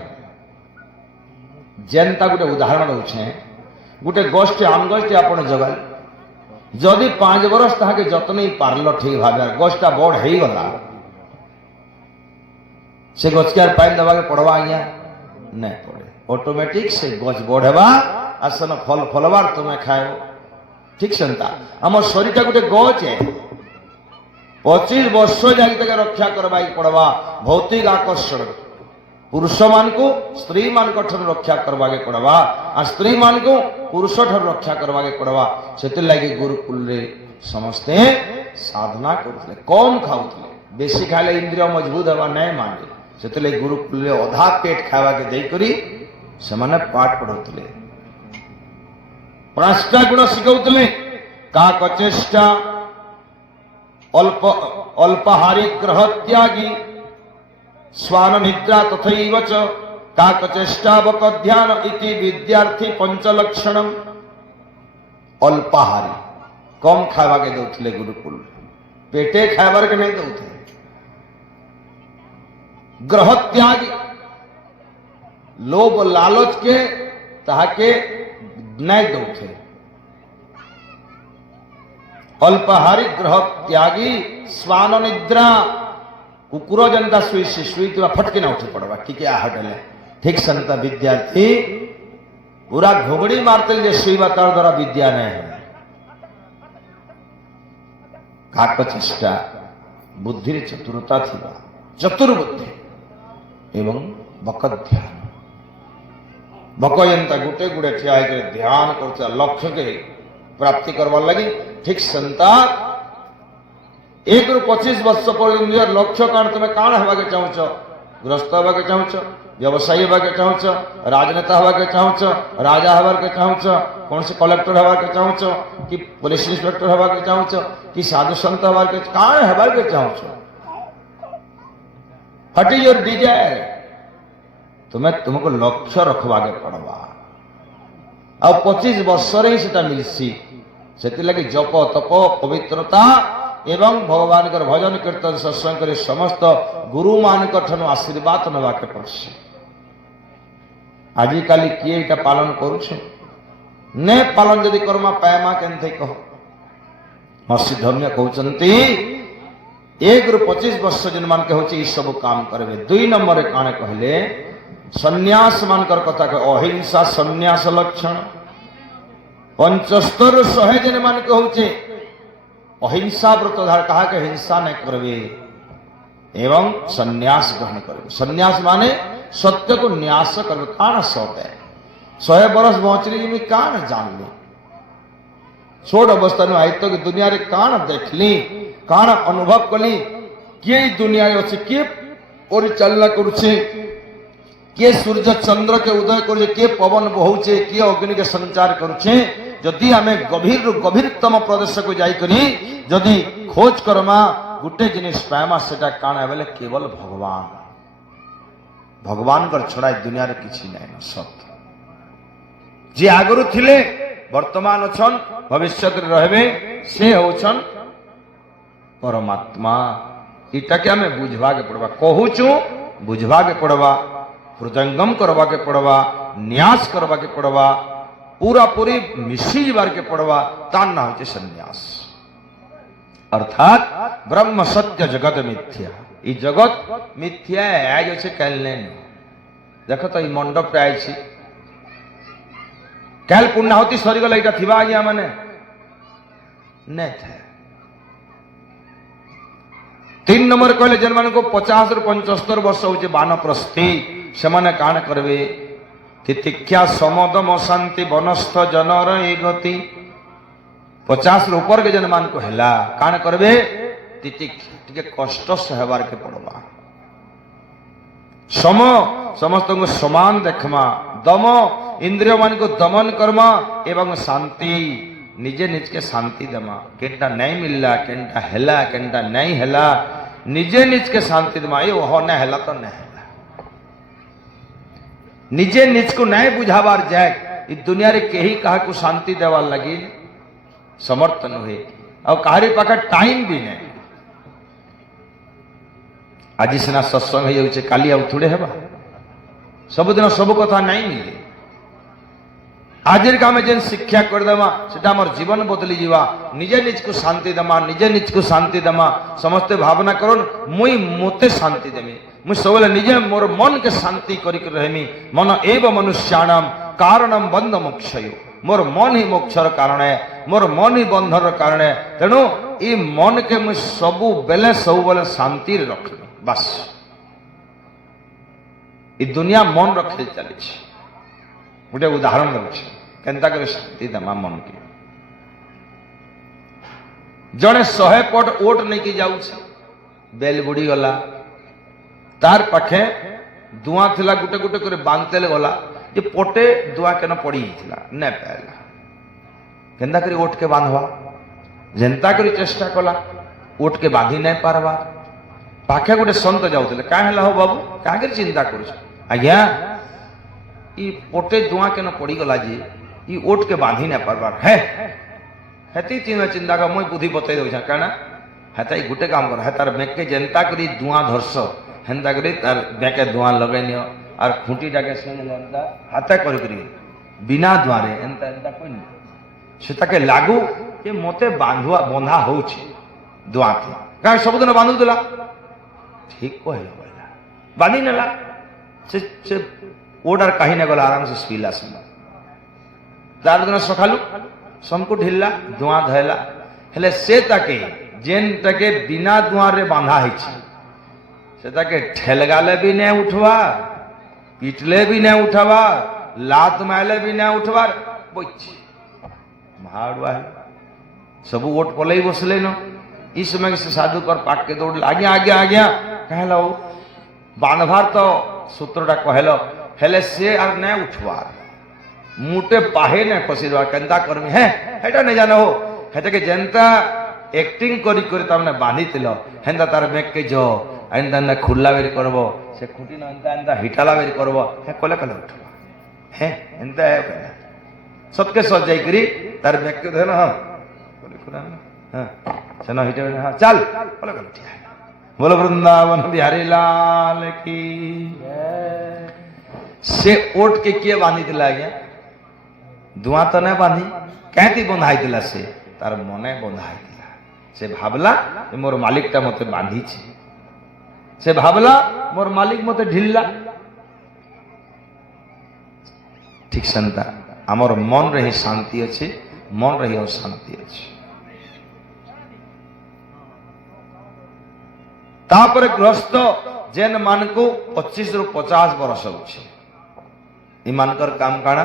जेनता गोटे उदाहरण दौचे गोटे गोष्ठी आम गोष्ठी आप जगाई जदि 5 वर्ष ताके जतन ही पारल ठीक भाव गछटा बड़ हो गला से गछ के पानी देवा के पड़वा आज्ञा नहीं पड़े ऑटोमेटिक से गछ बढ़ेबा आसन फल फलबार तुम्हें खाए ठीक सेंता आम शरीर गोटे गच है 25 वर्ष जाके रक्षा करवाई पड़वा भौतिक आकर्षण पुरुष मान को स्त्री मान रक्षा करवा के पड़वा आ स्त्री मान को पुरुष रक्षा करवा के पड़वा से लगे गुरुकुल रे समस्ते साधना करते कम खाऊले बेसी खाइले इंद्रिय मजबूत हवा नहीं माने से लगे गुरुकुल रे अधा पेट खावा के दे करी से माने पाठ पढ़ुले 5टा गुण शिखौले का कचेष्टा अल्प अल्पहारी ग्रह त्यागी स्वान निद्रा तथैव च काकचेष्टावक ध्यान इति विद्यार्थी पंचलक्षणम अल्पाहारी कम खावा के दौले गुरुकुल पेटे खाइबार के नहीं दौते ग्रह त्यागी लोभ लालच के ताके नहीं दौते अल्पाहारी ग्रह त्यागी स्वान निद्रा कुकुर जनता शुई शुई फटके ना उठी पड़वा ठीक है आहट है ठीक संत विद्यार्थी पूरा घोगड़ी मारते जे शुईवा तार द्वारा विद्या नहीं है काक चेष्टा बुद्धि चतुरता थी चतुर्बुद्धि एवं बक ध्यान बक जनता गुटे गुटे ठिया ध्यान कर लक्ष्य के प्राप्ति करवार लगी ठीक संता 1 ରୁ 25 वर्ष पर्यंत निज लक्ष्य काण तुम काण हवाके चाहूच गृहस्थ हवाके चाहूच व्यवसायी हवाके चाहूच राजनेता हवाके चाहूच राजा हवाके चाहूच कौन से कलेक्टर हवाके चाहूच कि पुलिस इंस्पेक्टर हवाके चाहूच कि साधु संत हवाके काण हवाके चाहूच व्हाट इज योर डिजायर तुम्हें तुमको लक्ष्य रखवाके पड़वा आ 25 वर्ष रे सेटा मिलसी सेति लगी जप तप पवित्रता एवं भगवान कर भजन कीर्तन सत्संग कर समस्त गुरु मान ठन आशीर्वाद नवाके पड़से आजिकाली किए इटा पालन करुछ ने पालन जदि कर्मा पायमा केनते कह मसी धन्य कहउचंती 1 ରୁ 25 वर्ष जन मान के होची ई सब काम करबे 2 नंबर काने कहले सन्यास मान कर कथा के अहिंसा सन्यास लक्षण 75 100 जन मान के होची अहिंसा व्रत धार कहा के हिंसा नहीं करवे एवं सन्यास ग्रहण करवे सन्यास माने सत्य को न्यास करवे कान सत है 100 बरस पहुंचली में कान जान ली छोट अवस्था आई तो कि दुनिया रे कान देखली कान अनुभव कली किए दुनिया अच्छे किए परिचालना करुचे किए सूर्य चंद्र के उदय करे किए पवन बहुचे किए अग्नि के संचार करुचे जदि आम गभीर गभीरतम प्रदेश को जाइकरी जदि खोज करमा गुटे जिनिस पाएमा सेटा काण है बोले केवल भगवान भगवान कर छड़ा दुनिया रे किछि नहीं सत्य जे आगरु थिले वर्तमान अछन भविष्य रहबे से होछन परमात्मा इटा के हमें बुझवा के पड़वा कहूचु बुझवा के पड़वा हृदयंगम करवा के पड़वा न्यास करवा के पड़वा पूरा पूरी मिसी जीवार के पड़वा तान ना होचे सन्यास अर्थात ब्रह्म सत्य जगत मिथ्या ई जगत मिथ्या है आज अच्छे कहले देखो तो ई मंडप पे आई कैल पुण्याहुति सरीगल एटा थिबा आज्ञा माने नहीं थे 3 नंबर कहले जन मान को 50 ରୁ 75 वर्ष होचे बानप्रस्थी से माने कान करबे तितिक्षा समदम शांति वनस्थ जनर ए गति 50 ରୁ ऊपर के जन मान को हैला कान करबे तितिक्षा टिके कष्ट सहबार के पड़वा सम समस्त को समान देखमा दम इंद्रिय मान को दमन कर्मा एवं शांति निजे निज के शांति दमा केनटा नहीं मिलला केनटा हैला केनटा नहीं हैला निजे निज के शांति दमा ये हो न हैला तो नहीं हैला निजे निज को नहीं बुझावार जाए इस दुनिया रे केही कहा को शांति देवार लगी समर्थन हुए और कहारी पाखा टाइम भी नहीं आज सिना सत्संग हो काली आउ थोड़े हेबा सबुदिन सब कथा नहीं मिले आज आम जेन शिक्षा करदेमा सेटा हमर जीवन बदली जीवा निजे निज को शांति दमा निजे निज को शांति दमा समस्ते भावना करन मुई मोते शांति देमी मुई सबले निजे मोर मन के शांति करिक रहमी मन एव मनुष्याणाम कारणम बंध मोक्षयो मोर मन ही मोक्षर कारण है मोर मन ही बंधर कारण है तेणु ये मन के मुई सबु बेले शांति रखमी बस ये दुनिया मन रखे चली गोटे उदाहरण दे केन्ता करे शांति दमा मन के जड़े 100 पट ओट नहीं की जाऊ बेल बुड़ी गला तार पाखे धुआं थिला गुटे गुटे करे बांधते गला ये पोटे धुआं केन पड़ी न पाला केन्ता करी ओट के बांधवा जेन्ता करी चेष्टा कला ओट के बांधी नहीं पारवा पाखे गोटे संत जाऊले क्या है हो बाबू क्या चिंता कर आज्ञा ई पोटे धुआं केन पड़ीगला जी ई ओट के बांधी नहीं पारबार है हेती चिंता का मुई बुद्धि बतई दे कहना हेता गोटे काम कर तार बेके जेन्ता करी धुआं धरस हेन्ता करी तार बेके धुआं लगे नियो और खूंटी टाके हाथ कर बिना धुआरे एंता एंता कोई से ताके लागू ये मते बांधुआ बंधा होउछि दुआके का सबदिन बांधु देला ठीक कहला बोला बांधी नेला से ओडर कहीं न गला आराम से स्पीला से तार दिन सखालु समको ढिल्ला धुआं धैला हेले से ताके जेन ताके बिना धुआं रे बांधा हिछि से ताके ठेलगाले भी ने उठवा पिटले भी ने उठवा लात मारले भी ने उठवा बोछि महाड़वा सब ओट पलई बसले न इस समय से साधु कर पाट के दौड़ आज्ञा आज्ञा आज्ञा कहलो बांधवार तो सूत्रटा कहलो हेले से आर ने उठवार मुटे पाहे ने खसीरवा केंता कर्मी है हेटा ने जानो हो हेता के जनता एक्टिंग करी करी तमने बांधी तिलो हेंदा तार बेक के जो एंदा न खुल्ला बेरी करबो से खुटी न एंदा एंदा हिटाला बेरी करबो हे कोले कोले उठवा है एंदा है सबके सज जाई करी तार बेक के देना हां कोले खुला हां चलो हिटे हां चल कोले कोले उठिया बोलो वृंदावन बिहारी लाल की से ओट के किए बांधी दिला गया धुआं तो नहीं बांधी कहती बंधाई दिला से तार मने बंधाई दिला से भाबला मोर मालिकटा मते बांधी छे से भाबला मोर मालिक मते ढिल्ला ठीक संता आमर मन रही शांति अच्छे मन रही अशांति अच्छे तापर गृहस्थ जेन मान को 25 रु 50 वर्ष होछे इमानकर काम काना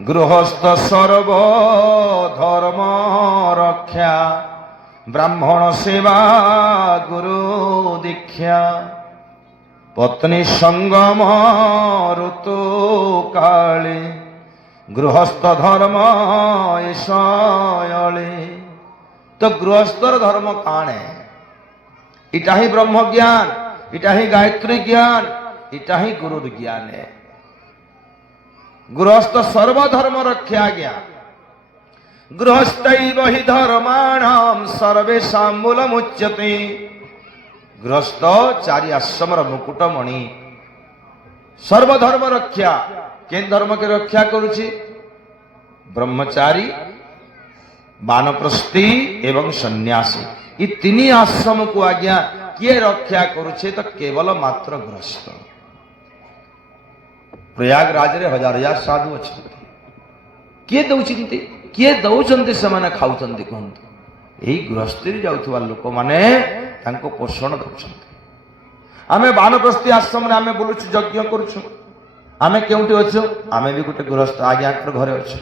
गृहस्थ सर्व धर्म रक्षा ब्राह्मण सेवा गुरु दीक्षा पत्नी संगम ऋतु काले गृहस्थ धर्म ईशले तो गृहस्थर धर्म काण है इटा ही ब्रह्म ज्ञान इटा ही गायत्री ज्ञान इटा ही गुरु ज्ञान है गृहस्थ सर्वधर्म रक्षा गया गृहस्थैव हि धर्माणाम सर्वेषां मूलमुच्यते गृहस्थ चारि आश्रम मुकुटमणि सर्वधर्म रक्षा केन धर्म के रक्षा करुछि ब्रह्मचारी वानप्रस्थी एवं सन्यासी ये तीन आश्रम को आज्ञा किए रक्षा करुछे तो केवल मात्र गृहस्थ प्रयागराज रे हजार हजार साधु अच्छे किए दौचिंती किए दौचंती से माने खाउचंती कहंतु एही गृहस्थी जाउथवा लोक माने तांको पोषण दउचंती आमे वानप्रस्थी आश्रम रे आमे बोलुछु यज्ञ करूछु आमे केउटी अछु आमे भी गोटे गृहस्थ आज्ञा कर घरे अछु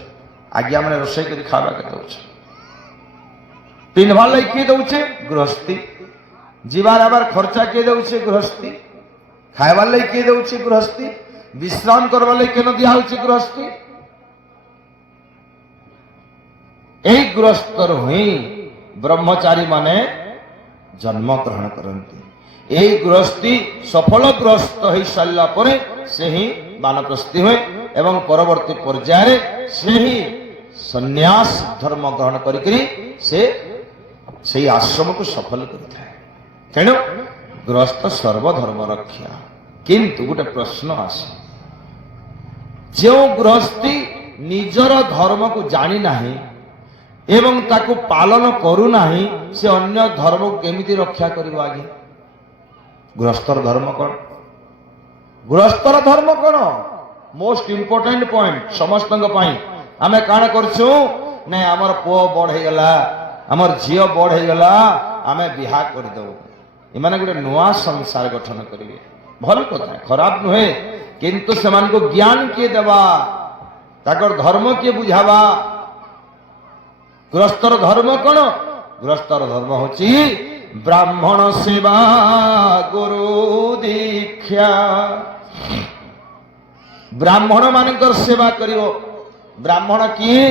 आज्ञा माने रोषै करी खावा के दउछु पिन्हवार लई किए दउछे गृहस्थी जीवार आबार खर्चा किए दउछे गृहस्थी खाइबार लई किए दउछे गृहस्थी विश्राम करवा लई केन दिया होछि गृहस्थी एही गृहस्थर हुई ब्रह्मचारी माने जन्म ग्रहण करंती एही गृहस्थी सफल गृहस्थ होई सारला परे से ही वानप्रस्थी हुए एवं परवर्ती पर्याय से ही सन्यास धर्म ग्रहण करी से सही आश्रम को सफल करता है तेणु गृहस्थ सर्वधर्म रक्षा किंतु गोटे प्रश्न आसे जो गृहस्थी निजर धर्म को जानी नहीं एवं ताको पालन करू नहीं से अन्य धर्म को केमिति रक्षा करिवो आगे गृहस्थर धर्म कौन गृहस्थर धर्म कौन मोस्ट इंपोर्टेंट पॉइंट समस्त आम काण करछु नहीं आमर पुओ बड़ हो गला आमर झील बड़ हो गला आम बिहा करदे एमाने गोटे नुआ संसार गठन करेंगे भल कथा खराब नुहे किंतु सेमान को ज्ञान किए देवा ताकर धर्म किए बुझावा गृहस्थर धर्म कौन गृहस्थर धर्म होची ब्राह्मण सेवा गुरु दीक्षा ब्राह्मण मानकर सेवा करियो ब्राह्मण किए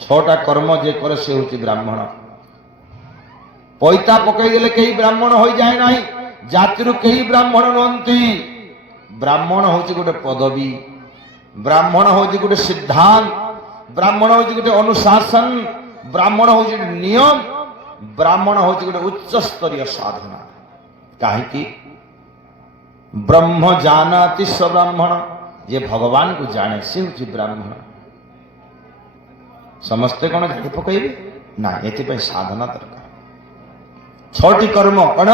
छटा कर्म जे करे से होची ब्राह्मण पैता पकई देले कई ब्राह्मण हो जाए नहीं जातिर कई ब्राह्मण नुहंती ब्राह्मण होची गोटे पदवी ब्राह्मण होची गोटे सिद्धांत ब्राह्मण होची गोटे अनुशासन ब्राह्मण होची नियम ब्राह्मण होची गोटे उच्च स्तरीय साधना कहीं ब्रह्म जानाति स ब्राह्मण जे भगवान को जाने से होची ब्राह्मण समस्ते कौन जानी पकईबे ना एथि साधना दरकार 6टी कर्म कौन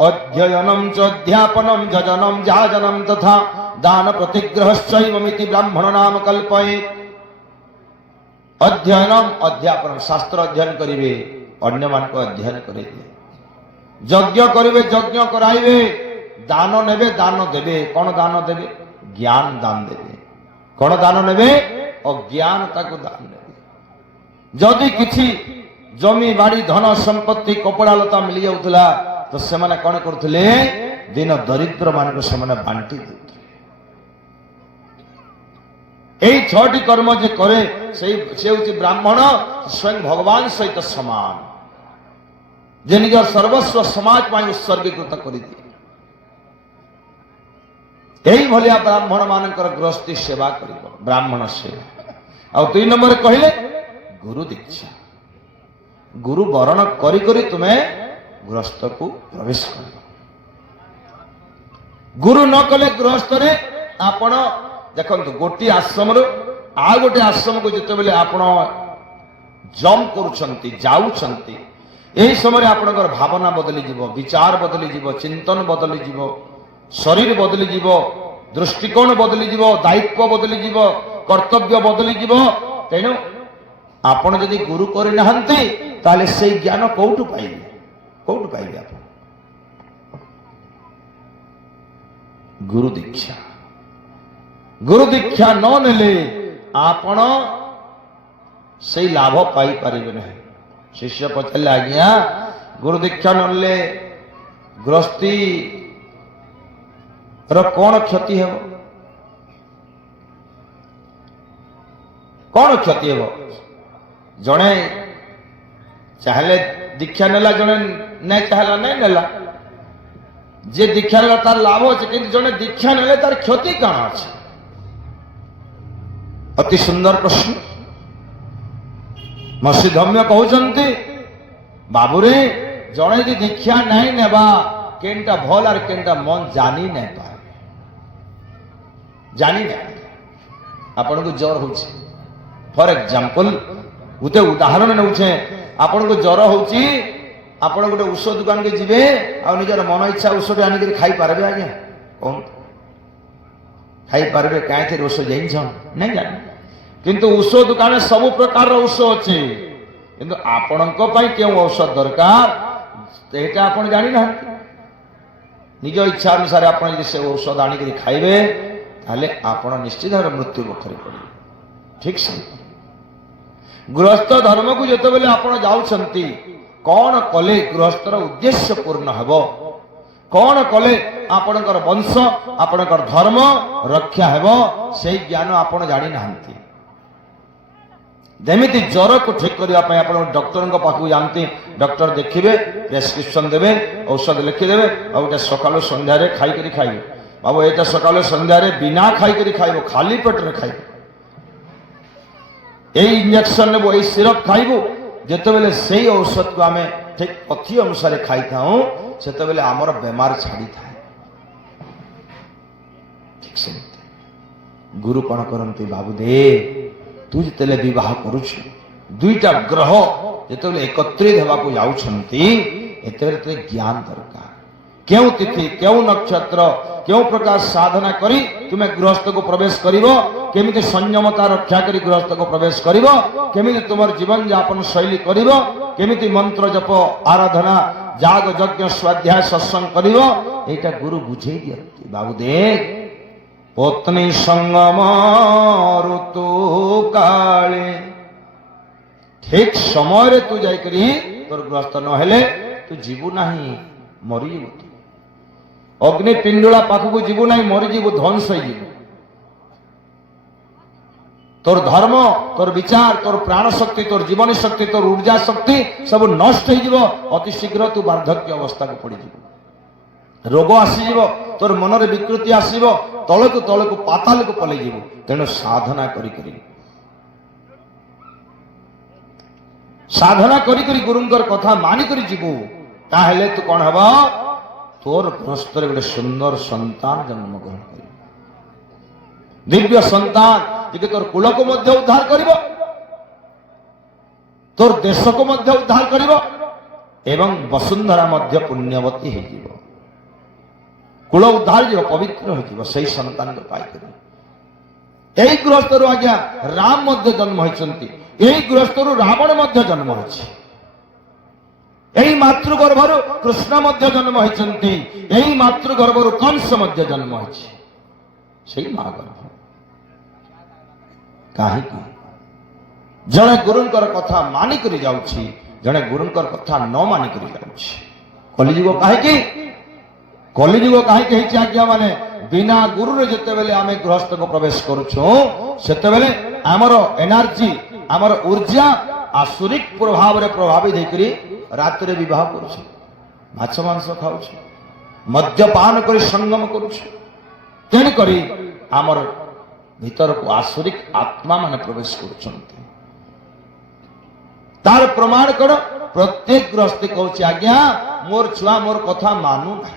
अध्ययनम च अध्यापनम जजनम जाजनम तथा दान प्रतिग्रहश्चैवमिति ब्राह्मण नाम कल्पये अध्ययनम अध्यापनम शास्त्र अध्ययन करिवे अन्य मान को अध्ययन करेबे यज्ञ करिवे यज्ञ कराइबे दान नेबे दान देबे कौन दान देबे ज्ञान दान देबे कौन दान नेबे अज्ञानता को दान देबे जदि किछि जमी बाड़ी धन संपत्ति कपड़ा लता मिल जाउतला तो से माने कौन करथले दिन दरिद्र मान को से माने बांटी देउथले एई 6टी कर्म जे करे से होछि ब्राह्मण स्वयं भगवान सहित समान जे निजर सर्वस्व समाज पाई उत्सर्गीकृत करि दिए एई भलिया ब्राह्मण मानकर गृहस्थी सेवा करिवो ब्राह्मण सेवा आ 2 नंबर कहिले गुरु दीक्षा गुरु वरण करी करी तुम्हें गृहस्थ को प्रवेश कर गुरु न कले गृहस्थ रे आपण देखंतु गोटी आश्रम रो आ गोटे आश्रम को जते बेले आपण जम करूछंती जाउछंती एही समय आपनकर भावना बदली जीवो विचार बदली जीवो चिंतन बदली जीवो शरीर बदली जीवो दृष्टिकोण बदली जीवो दायित्व बदली जीवो कर्तव्य बदली जीवो तेनु आपण यदि गुरु करि नहंती ताले से ज्ञान कोठु पाइबे आप गुरु दीक्षा न नेले आपण से लाभ पाई पारिबे नहीं शिष्य पचारे आज्ञा गुरु दीक्षा नले गृहस्थी कौन क्षति है कौन क्षति है जड़े चाहले दीक्षा नेला जड़े नहीं चाहला नहीं नेला जे दीक्षा नेला तार लाभ अच्छे कि जड़े दीक्षा नेले तार क्षति कौन अच्छे अति सुंदर प्रश्न मसीधम्य कहते बाबूरे जड़े यदि दीक्षा नहीं नेबा केनटा भल और केनटा मन जानी नहीं पाए जानी नहीं आपन को ज्वर हो फॉर एग्जांपल गोटे उदाहरण नौचे आपन को ज्वर होची आपन गोटे औषध दुकान के जिबे आ निजर मन इच्छा औषध आनी के खाई पारबे आज्ञा कौन खाई पारबे काहे थे औषध जाइन छ नहीं जान किंतु औषध दुकान सब प्रकार औषध अछि किंतु आपन को पई के औषध दरकार एटा आपन जानि ना निज इच्छा अनुसार आपन यदि से औषध आनी के खाइबे ताले आपन निश्चित भाव मृत्यु मुखरे पड़े ठीक से गृहस्थ धर्म को जते बेले आपण जाउछंती कौन कले गृहस्थर उद्देश्य पूर्ण हेबो कौन कले आपणकर वंश आपणकर धर्म रक्षा हेबो से ज्ञान आपण जानि नाहंती जेमिति ज्वर को ठीक करबा पय आपण डॉक्टर को पाखु जानती डॉक्टर देखिबे प्रेस्क्रिप्शन देबे औषध लिखि देबे आ ओटा सकाळ संध्या रे खाई करी खाइबो बाबू एटा सकाळ संध्या रे बिना खाई करी खाइबो खाली पेट रे खाइबो ए इंजेक्शन ने वो सिरप खाइबो जेते बेले सेही औषध को आमे ठीक पथी अनुसार खाई थाऊ सेते बेले हमर बेमार छाड़ी थाए ठीक से गुरु कोन करंती बाबू दे तू जेतेले विवाह करूछ दुईटा ग्रह जेतेले एकत्रित हेबा को जाउछंती एतेले ते ज्ञान दरकार क्यों तिथि क्यों नक्षत्र क्यों प्रकार साधना करी तुम्हें गृहस्थ को प्रवेश करिवो केमिति संयमता रक्षा करी गृहस्थ को प्रवेश करिवो केमिति तुमर जीवन यापन शैली करिवो केमिति मंत्र जप आराधना जाग यज्ञ स्वाध्याय सत्संग करिवो एटा गुरु बुझे दियंती बाबू देख पत्नी संगम ऋतु काले ठीक समय रे तू जाई करी तोर गृहस्थ न हेले तू जीवु नाही मरी जीवु अग्नि पिंडुला पाखक जीवु ना मरी जीव ध्वंस हो तोर धर्म तोर विचार तोर प्राण शक्ति तोर जीवन शक्ति तोर ऊर्जा शक्ति सब नष्ट हो अति शीघ्र तू वार्धक्य अवस्था को पड़ रोग आसीज तोर मन रे विकृति आसीब तलकु तलकु पाताल को पलि जीव तेणु साधना करी गुरुंकर कथा मानी करी जीवु ताहेले तू कौन हबा तोर गृहस्थ गोटे सुंदर संतान जन्म ग्रहण कर दिव्य संतान जे तोर कुल को मध्य उद्धार करिवो तोर देश को मध्य उद्धार करिब एवं वसुंधरा मध्य पुण्यवती हो जीव कुल उद्धार जीव पवित्र हो जीव सही संतान को पाई करी यही गृहस्थर आज्ञा राम मध्य जन्म होती यही गृहस्थर रावण मध्य जन्म होछि यही मातृगर्भर कृष्ण मध्य जन्म होती यही मातृगर्भर कंस मध्य जन्म होछि सही मां गर्भ कहीं जड़े गुरुंकर कथा मानिक जाऊँ जड़े गुरुंकर कथा न मानिक जाऊँ कलिजुग कहीं कलिजुग कहीं आज्ञा माने बिना गुरु जिते बेले आम गृहस्थ को प्रवेश करुले आमर एनर्जी आमर ऊर्जा आसुरिक प्रभाव रे प्रभावित होकर रात रे विवाह करुछ माछ मांस खाऊ मद्यपान कर संगम करुछ करी आमर भीतर को आसुरिक आत्मा माने प्रवेश करुछंती तार प्रमाण कर प्रत्येक गृहस्थी कहूँ आज्ञा मोर छुआ मोर कथा मानू ना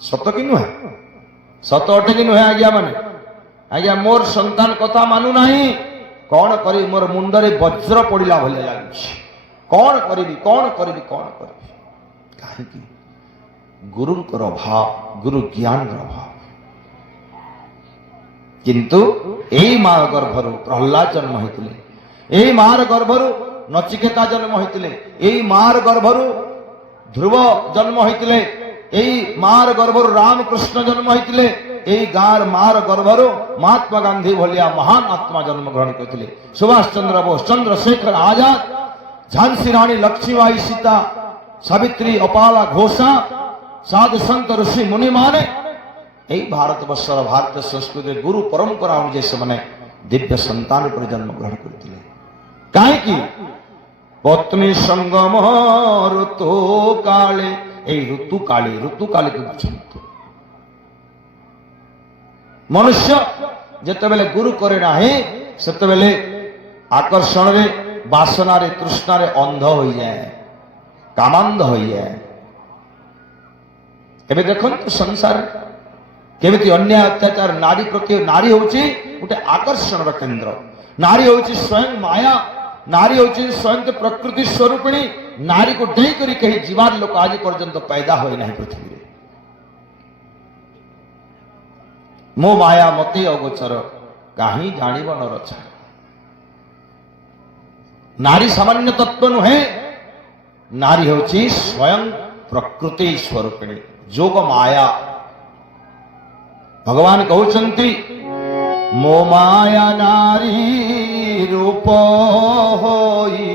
सत कि नुहे सत अटे कि नुहे आज्ञा माने आज्ञा मोर संतान कथा मानू ना कौन करी मोर मुंडरे वज्र पड़ा भले लगुच कौन करी कहीं गुरुंकर अभाव गुरु ज्ञान अभाव किंतु यही मार गर्भर प्रहलाद जन्म होते यही मार गर्भर नचिकेता जन्म होते यही मार गर्भर ध्रुव जन्म होते यही मार गर्भर रामकृष्ण जन्म होते यही गार मार गर्भर महात्मा गांधी भलिया महान आत्मा जन्म ग्रहण करते सुभाष चंद्र बोस चंद्रशेखर आजाद झांसी रानी लक्ष्मीबाई सीता सावित्री अपाला घोषा साधु संत ऋषि मुनि माने यही भारत वर्षर भारतीय संस्कृति गुरु परंपरा अनुଯାୟୀ ସେମାନେ दिव्य संतान पर जन्म ग्रहण करते कहीं पत्नी संगम ऋतु काले ऋतु काली को बुझंतु मनुष्य जेतेबेले गुरु करे नाही सेतेबेले आकर्षण रे वासना रे तृष्णा रे अंध हो जाए कामांध हो जाए एबे देखंतु संसार केमिति अन्याय अत्याचार नारी प्रति नारी होची गोटे आकर्षण केन्द्र नारी होची स्वयं माया नारी होची स्वयं प्रकृति स्वरूपिणी नारी को डेई करी कहीं जीवार लोक आज पर्यंत पैदा होई नहीं पृथ्वी रे मो माया मते अगोचर कहीं जानिब नरचा नारी सामान्य तत्व नुहे नारी होची स्वयं प्रकृति स्वरूपिणी जोग माया भगवान कहउचंती मो माया नारी रूप होई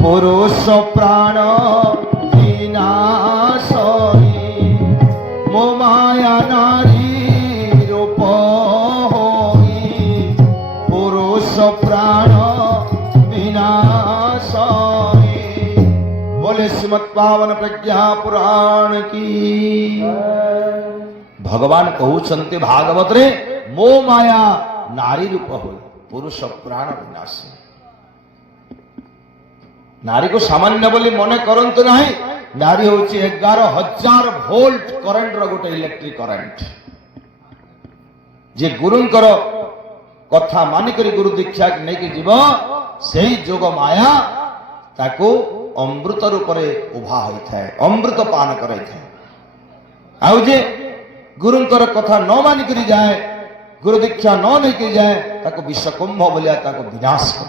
पुरुष प्राण विनाशई मो माया नारी रूप होई पुरुष प्राण विनाशई बोले श्रीमद् पावन प्रज्ञा पुराण की भगवान कहउचंती भागवत रे मो माया नारी रूप हो पुरुष प्राण विनाश नारी को सामान्य बोली मने करंतु नहीं नारी होची 11,000 वोल्ट करंट रो गोटे इलेक्ट्रिक करंट जे गुरुंकर कथा मानिकरी गुरु दीक्षा नहीं कि जीव सही जोग माया ताको अमृत रूप रे उभा होइथाय अमृत पान करैथाय आउ जे गुरुंकर कथा न मानिकरी जाए गुरु दीक्षा न नहीं जाए ताको विषकुंभ बोलिया ताको विनाश कर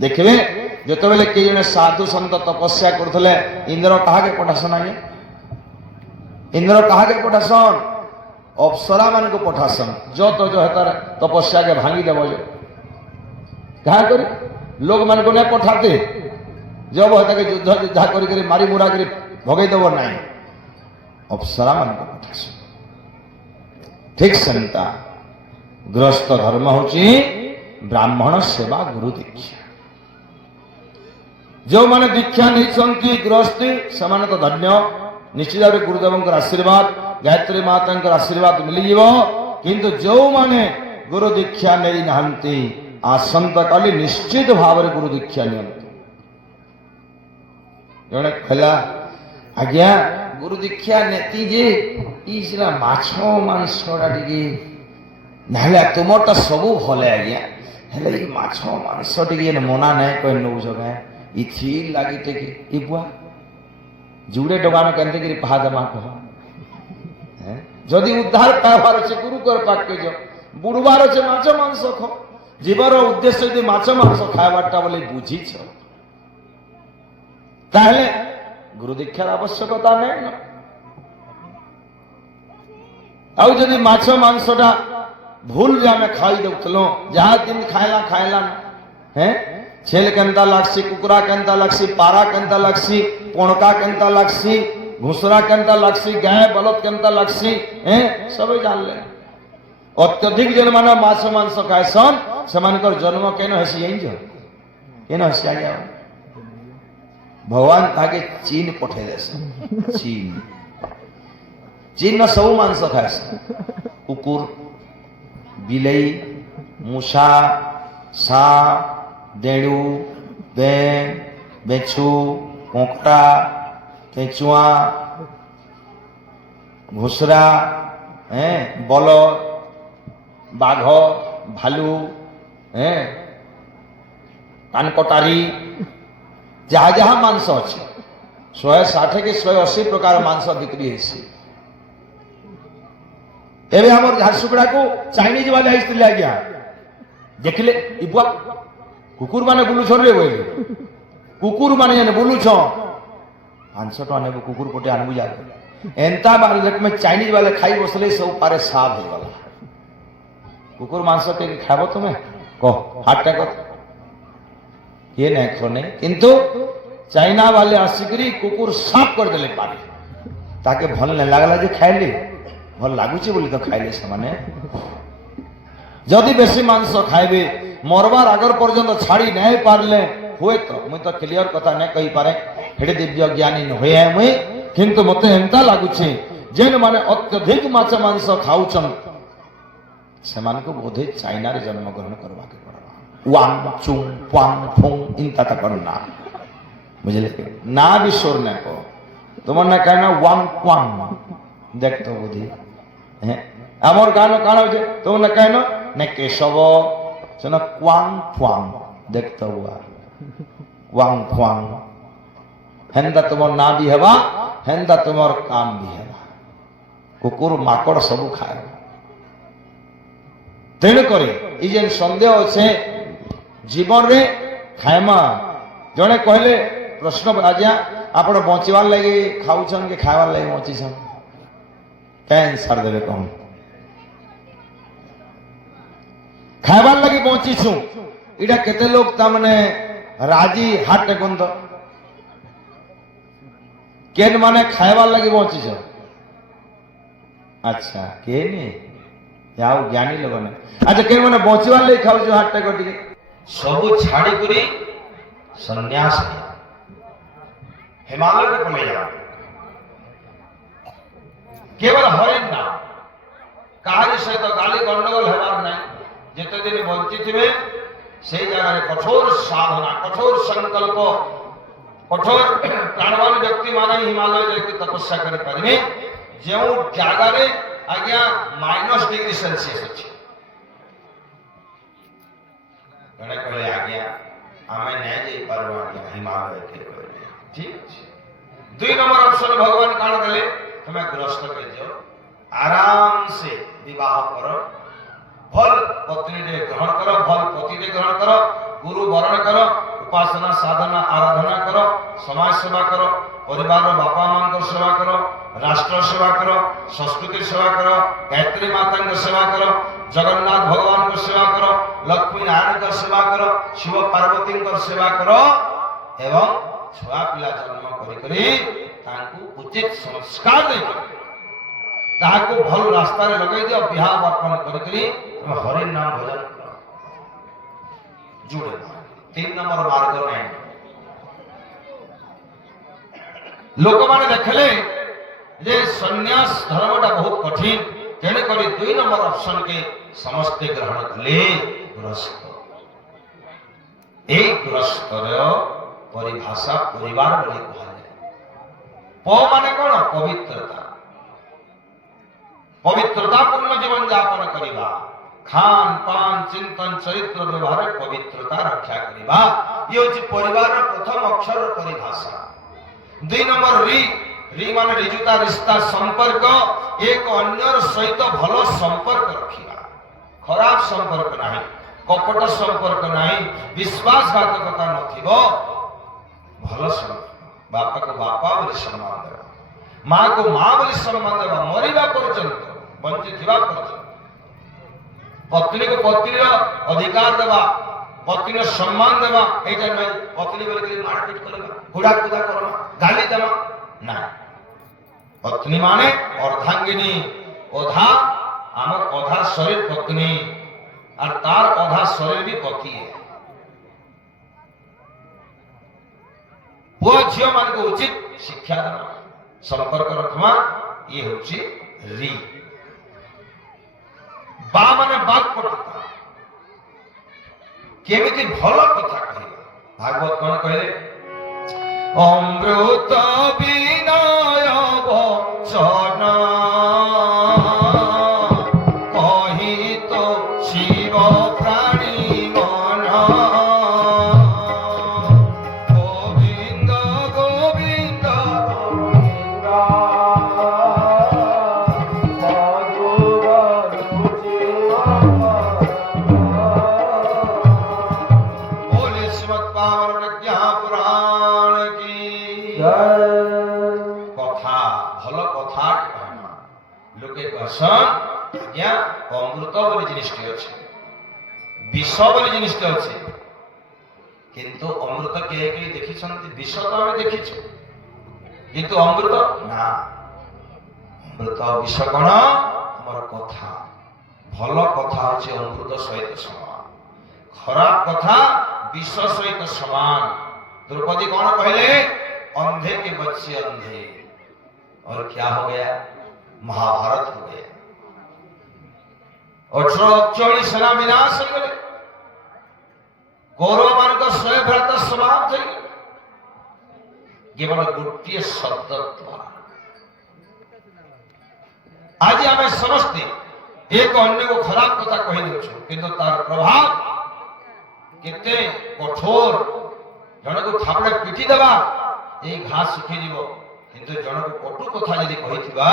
देखिए जो बेले किए जने साधु संत तपस्या करथले इंद्र कहा के पठासन आगे इंद्र कहा के पठासन अप्सरा मान को पठासन जो तो जो हेतार तपस्या के भांगी देव जो कहा करी लोग मान को नहीं पठाते जब हेता के युद्ध युद्धा करी मारी मुरा करी भगई देव नहीं अप्सरा मान को पठासन ठीक संता गृहस्थ धर्म होची ब्राह्मण सेवा गुरु दीक्षा जो माने दीक्षा नहीं गृहस्थी से तो धन्य निश्चित भाव गुरुदेव आशीर्वाद गायत्री माता आशीर्वाद मिल किंतु जो माने गुरु दीक्षा नहीं नहांती आसंता काली निश्चित भाव गुरु दीक्षा नियंतु जने कहला आज्ञा गुरु दीक्षा नेती जे इला माछ मांसटा टी ना तुमरटा सबू भले आज्ञा हेले ई माछ मांस टिके मना नहीं कोई नौछ गाए इथि लागी टिके ई बुआ जुड़े डबा में कहते कि पहा दमा कह जदि उद्धार पाइबार अच्छे गुरु कर पाक के जो बुड़बार अच्छे माछ मांस खो जीवर उद्देश्य यदि माछ मांस खाइबारटा बोले बुझीछ ताहले गुरु दीक्षार आवश्यकता नहीं ना आउ जदि माछ मांसटा भूल जे आमे खाई देउतलो जहाँ दिन खाइला खाइला हैं छेल केंता लागसी कुकुरा केंता लागसी पारा केंता लागसी पोणका केंता लागसी घुसरा केंता लागसी गाय बलद केंता लागसी हैं सब जान ले अत्यधिक जन माने माछ मांस खाइसन सेमानकर जन्म केन हसी यही जो केन हसी आ गया भगवान ताके चीन पठे देस चीन चीन ना सब मांस खाइस कुकुर बिलई मूषा सांप देड़ू बेंग बेछू कोंकड़ा केंचुआ घुसरा बलद बाघ भालू कानकटारी जहाँ जहाँ मांस अच्छे 160 के 180 प्रकार मांस बिक्री है एवं हम झारसुगुड़ा को चाइनीज वाले आईते आज्ञा देखले इबुआ कुकुर माने बुलुछन रे बोले कुकुर माने जाने बुलुछ 500 टका नेबो कुकुर कोटे आनबु जा एंता बार में चाइनीज वाले खाई बसले सब पारे साफ हो गला कुकुर मांस के खाबो तुम्हें कह हार्ट अटैक ये नहीं खोने किंतु चाइना वाले आसिकरी कुकुर साफ कर देले पारे ताके भल नहीं लागला जे खाइले भल लागुचे बोली तो खाइले से माने जदि बेसी मांस खाइबे मरबार आगर पर्यंत छाड़ी नहीं पारले हुए तो मुई तो क्लियर कथा नहीं कहि पारे हेडे दिव्य ज्ञानी न होए मुई किंतु मते एंता लागुचे जेन माने अत्यधिक माछ मांस खाउछन सेमान को बोधे चाइना रे जन्म ग्रहण करवा के पड़वा वांग चुंग पांग फुंग इंता तक करना बुझले ना भी शोर न को तुमन ना कहना वांग क्वांग देख तो बुद्धि हैं আমার গান কান হচ্ছে তোমরা না কেন না কেশব শোনা কোয়াং ফুয়াং দেখতে हुआ কোয়াং ফুয়াং হেন্দা তোমার না भी হেবা হেন্দা তোমার কাম भी হেবা কুকুর মাকড় সব খায় তেণ করে এই যে সন্দেহ আছে জীবনে খায়মা জনে কহিলে প্রশ্ন আজ্ঞা আপন বঞ্চিবার লাগি খাউছন কি খাইবার লাগি বঞ্চিছন कैंसर देवे कौन खाइबार लगी पहुंची छू इटा केते लोग तमने राजी हाट टेकुन तो केन माने खाइबार लगी पहुंची छू अच्छा के ने याव ज्ञानी लोग ने अच्छा केन माने पहुंचीबार लगी खाउ छू हाट टेको टिके सब छाड़ी करी सन्यास हिमालय को पले जा केवल हरिण ना कहानी सहित गाली गंडगोल हेबार नहीं जिते दिन बंचित थे से जगह कठोर साधना कठोर संकल्प कठोर प्राणवान व्यक्ति माने हिमालय जाके तपस्या कर पारे जो जगार आज्ञा -डिग्री सेल्सियस अच्छे जड़े कहले आज्ञा आमे नहीं जाई पारबो आज्ञा हिमालय के कहले ठीक अछि 2 नंबर ऑप्शन भगवान काण देले तुम्हें ग्रस्त कर दियो आराम से विवाह करो भल पत्नी ने ग्रहण करो भल पति ने ग्रहण करो गुरु वरण करो उपासना साधना आराधना करो समाज सेवा करो परिवार बापा मां को सेवा करो राष्ट्र सेवा करो संस्कृति सेवा करो गायत्री माता को सेवा करो जगन्नाथ भगवान को सेवा करो लक्ष्मी नारायण को सेवा करो शिव पार्वती को सेवा करो एवं छुआ पिला जन्म करी उचित संस्कार भल रास्ता लगे दियो बिहा अर्पण करी हरि नाम भजन जुड़े 3 नंबर मार्ग नहीं लोक माने देखले जे सन्यास धर्मटा बहुत कठिन तेने करी 2 नंबर ऑप्शन के समस्त ग्रहण कले ग्रस्त एक ग्रस्तर परिभाषा परिवार बोली कहा प माने कौन पवित्रता पवित्रता पूर्ण जीवन यापन करिबा खान पान चिंतन चरित्र व्यवहार पवित्रता रक्षा करिबा ये होची परिवार प्रथम अक्षर परिभाषा। 2 नंबर री री माने रिजुता रिश्ता संपर्क एक अन्य सहित भलो संपर्क रखिबा खराब संपर्क नाही कपट संपर्क नाही विश्वासघातकता नथिबो भलो संपर्क बापा को बापा बोली सम्मान देबा मां को मां बोली सम्मान देबा मरिबा पर्यंत बंची थिबा पर्यंत पत्नी को पत्नी अधिकार देवा पत्नी सम्मान देवा एटा नहीं पत्नी बोले मारपीट करबा हुड़ा कुदा करबा गाली देवा ना पत्नी माने अर्धांगिनी ओधा आमर ओधा शरीर पत्नी और तार ओधा शरीर भी पति है वो झियो मान को उचित शिक्षा देवा संपर्क रखवा ये होची री बा माने बात पटुता केमिति भलो कथा कहिबा भागवत कोन कहले अमृत विनय वचन कहि तो शिव प्राणी मन गोविंद गोविंद आज्ञा अमृत बोली जिनिसटी अच्छे विष बोली जिनिसटी अच्छे किंतु अमृत के देखी विष तो आम देखी किंतु अमृत ना अमृत विष कौन आमर कथा भल कथा हूँ अमृत सहित समान खराब कथा विष सहित समान द्रौपदी कौन कहले अंधे के बच्चे अंधे और क्या हो गया महाभारत हो गया 1840 सेना विनाश हो गए कौरव मान का स्वयं भ्रात समाप्त हो गए केवल गोटे शब्द द्वारा आज आम समझते एक अन्य को खराब कथा कही दे किंतु तार प्रभाव केते कठोर जन को थापड़े पिटी देवा ये घास सुखी जीव किंतु जन को कटु कथा यदि कहिथिबा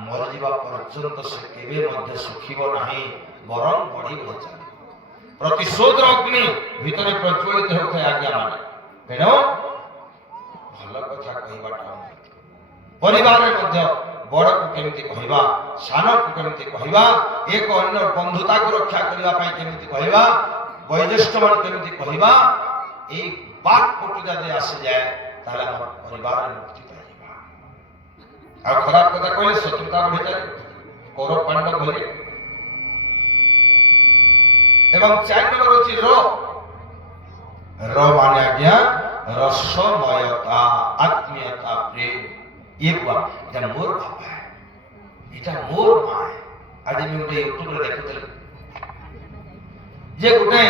मर जीवा पर्यंत से केबे मध्य सुखीब नाही बरं बढी बचाई प्रतिशोध अग्नि भितरे प्रज्वलित होते आज्ञा माने तेणु भल कथा कहिबाटा परिवार मध्य बड़ को केमिति कहिबा सान को केमिति कहिबा एक अन्य बंधुता को रक्षा करिबा पई केमिति कहिबा वयोज्येष्ठ मान केमिति कहिबा ए बात पटु जदि आसी जाए ताले हम परिवार मुक्ति पाइबा आ खराब कथा कहले शत्रुता बढ़ी जाए कौरव पांडव भले एवं 4 नंबर होची रो माने आज्ञा रसमयता आत्मीयता प्रेम एक बार এটা মোর বাবা এটা মোর মা আজ আমি ওটা ইউটিউবে দেখুଥିଲି যে গোটে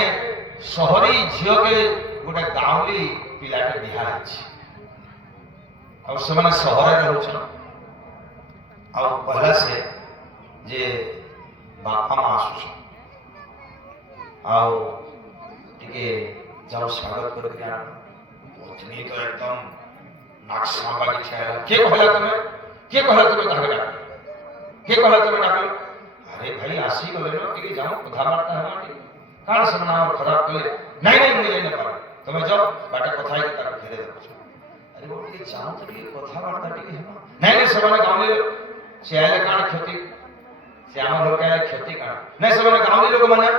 শহরী ঝিওকে গোটে গাঁওলি পিলাটে বিহা আছে আর সেমানে শহরে রହୁଛন আর পহলা সে যে বাপা মা আসুছ ଆଉ ଟିକେ ଯାও ସ୍ୱାଗତ କରିକି ଆଣ ପତ୍ନୀ ତ একদম नाक्सा बागी छाया के कहला तमे ताके डाक के कहला तमे डाक अरे भाई आसी गले न टिके जाओ कथा बार्ता हमा टिके कान समना और खराब कले नहीं नहीं मुझे नहीं पारे तमे जाओ बाटे कथा ही तार फेरे दे अरे वो टिके जाओ तो टिके कथा बार्ता टिके हमा नहीं नहीं सबने गांवली से आले कान क्षति से आम लोग आले क्षति कान नहीं सबने गांवली लोग माने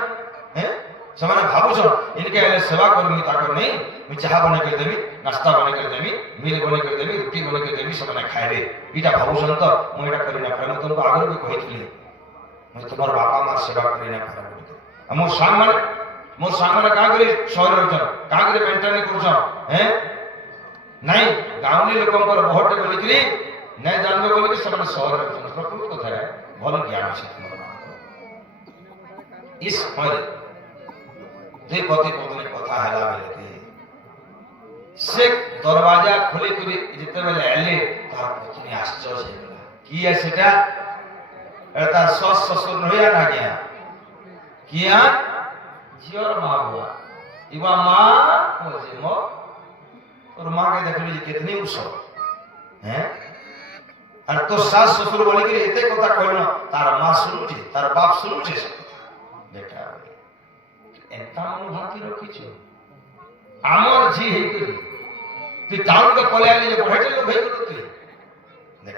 हैं ସେମାନେ ଭାବୁଛନ୍ ଇନକେ ହେଲେ ସେବା କରିମି ତାକର ନେଇ ମୁଁ ଚାହା ବନେଇ କରି ଦେବି ନାସ୍ତା ବନେଇ କରି ଦେବି ମିଲ୍ ବନେଇ କରି ଦେବି ରୁଟି ବନେଇ କରି ଦେବି ସେମାନେ ଖାଇବେ ଏଇଟା ଭାବୁଛନ୍ ତ ମୁଁ ଏଇଟା କରି ନା ପାରେ ମୁଁ ତୁମକୁ ଆଗରୁ ବି କହିଥିଲି ମୁଁ ତୁମର ବାପା ମା ସେବା କରି ନା ପାରେ ଆଉ ମୋ ସାଙ୍ଗମାନେ କାଁ କରି ସହର ରହୁଛନ୍ କାଁ କରି ମେଣ୍ଟେନ୍ କରୁଛନ୍ ହେଁ ନାଇଁ ଗାଁଉଲି ଲୋକଙ୍କର ଭୋଟ ବୋଲିକିରି ନାଇଁ ଜାଣିବେ ବୋଲିକି ସେମାନେ ସହର ରହୁଛନ୍ ପ୍ରକୃତ କଥାରେ ଭଲ ଜ୍ଞାନ ଅଛି ତୁମର ଇ ସମୟରେ दुई पति पत्नी कथा हैला बेले से दरवाजा खोली करी जिते बेले आले तार पत्नी आश्चर्य हेला की है सेटा एता सस ससुर नहिया ना गया किया झियर माँ हुआ इवा माँ बोले मो और माँ के देख लीजिए कितनी उछल हैं और तो सास ससुर बोले कि एते कथा कहना तार माँ सुनु छे तार बाप सुनु छे बेटा एंता मनोभाती रखिछु आमर झी हे करी तु टाउन के पले आली जे पढ़े लोग हे करू तु देख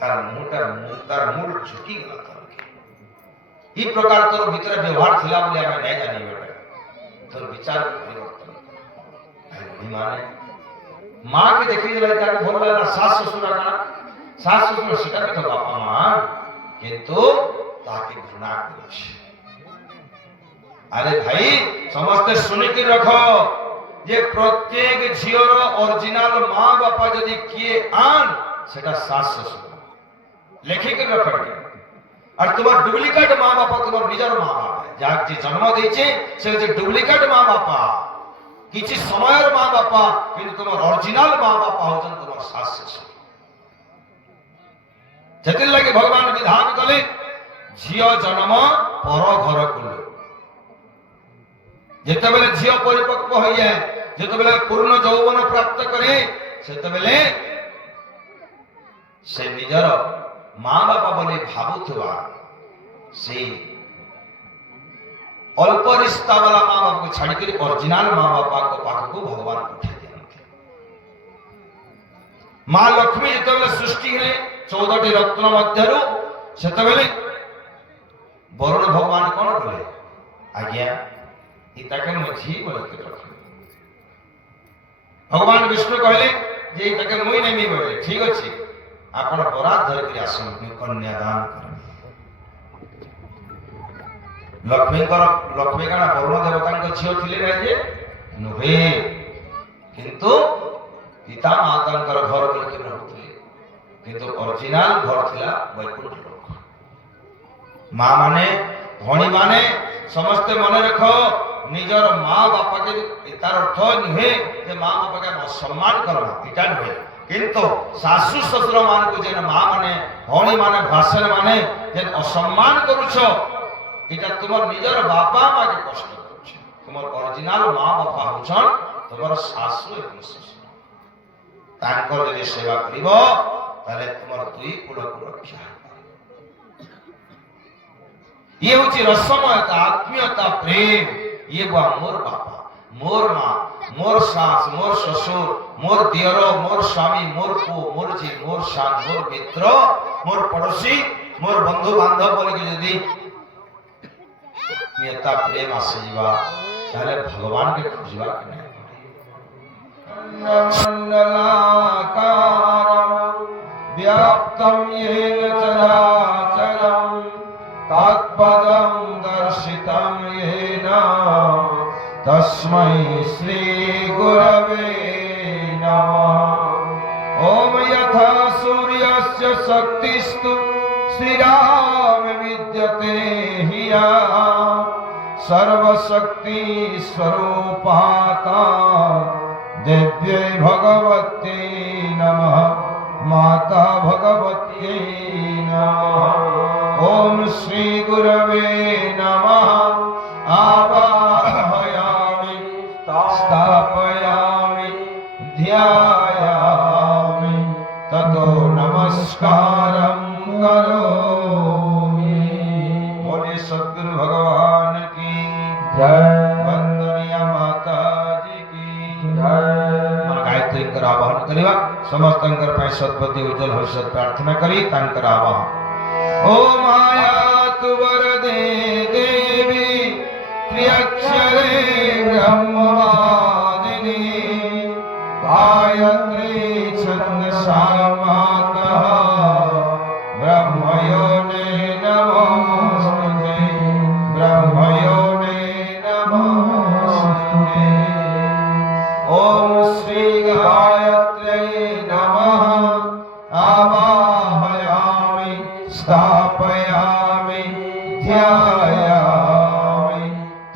तार मूड झुकी गला ई प्रकार तोर भीतर व्यवहार थिला बोले हमें नहीं जानी बेटा तोर विचार परिवर्तन माने माँ के देखी जला ताके बोल वाला सास ससुर सीता के तो बापा माँ किंतु ताके घृणा करुछि अरे भाई समस्त सुनि के रखो जे प्रत्येक झियर ओरिजिनल माँ बापा यदि किए आन सेटा सास ससुर लेखि के रखो और तुम्हार डुप्लिकेट माँ बापा तुम्हार निजर माँ बाप है जाक जे जन्म देछे से जे डुप्लिकेट माँ बापा किछि समयर माँ बापा किंतु तुम्हार ओरिजिनल माँ बापा होचन तुम्हार सास ससुर जतिन लगे भगवान विधान कले झियो जन्म पर घर कुल जेते बेले झियो परिपक्व हो जाए जेते बेले पूर्ण यौवन प्राप्त करे सेते बेले से निजर माँ बापा बोले भावुथवा से अल्प रिश्ता वाला माँ बाप को छाड़ी कर ओरिजिनल माँ बापा को पाख को भगवान उठे दियंते माँ लक्ष्मी जेते बेले सृष्टि है 14 रत्न मध्यरु सेते बेले वरुण भगवान कौन कले आज्ञा इताके मझी बोले के रखे भगवान विष्णु कहले जे इताके मुई नेमी बोले ठीक अछि आपण बरात धर के आसन कन्यादान कर लक्ष्मी का वरुण देवता झील थिले जे नुहे किंतु पिता माता घर बोलके रहते किंतु ओरिजिनल घर थिला वैकुंठ लोक माँ माने भणी माने समस्ते मन रख निजर माँ बापा के तार अर्थ नुहे जे माँ बापा के असम्मान करना इटा नुहे किंतु सासु ससुर मान को जेन माँ माने भणी माने भाषण माने जेन असम्मान करूछ इटा तुमर निजर बापा माँ के कष्ट करूछ तुमर ओरिजिनल माँ बापा होछन तुमर सासु एवं ससुर तांकर जे सेवा करिवो ताले तुमर दुई कुल को रक्षा ये होची रसमयता आत्मीयता प्रेम ये बा मोर बापा मोर माँ मोर सास मोर ससुर मोर दियर मोर स्वामी मोर पु मोर जी मोर शान मोर मित्र मोर पड़ोसी मोर बंधु बांधव बोली के यदि आत्मीयता प्रेम आसीबा ताले भगवान के खोजबा के नहीं मंडलाकारं व्याप्तं येन चराचरं तत्पदं दर्शितं येन तस्मै श्री गुरवे नमः ओम यथा सूर्यस्य शक्तिस्तु श्रीराम विद्यते हिया सर्वशक्ति स्वरूपाता दिव्यै भगवते नमः माता भगवत्यै नमः ओम श्री गुरवे नमः आवाहयामि स्थापयामि ध्यायामि ततो नमस्कारं करोमि बोले सद्गुरु भगवान की जय वंदनीय माता जी की जय गायत्री कर आवाहन करिवा समस्त अंकर पाए सद्बुद्धि उज्जवल भविष्य प्रार्थना करी तांकर आवाहन ओ माया तु वरदे देवी त्र्यक्षरे ब्रह्मवादिनी गायत्री छन्दसा माता ब्रह्मयोने नमोस्तुते ब्रह्मयोने नमोस्तुते ओम श्री गायत्र्यै नमः आवाहयामि स्थापयामि ध्यायामि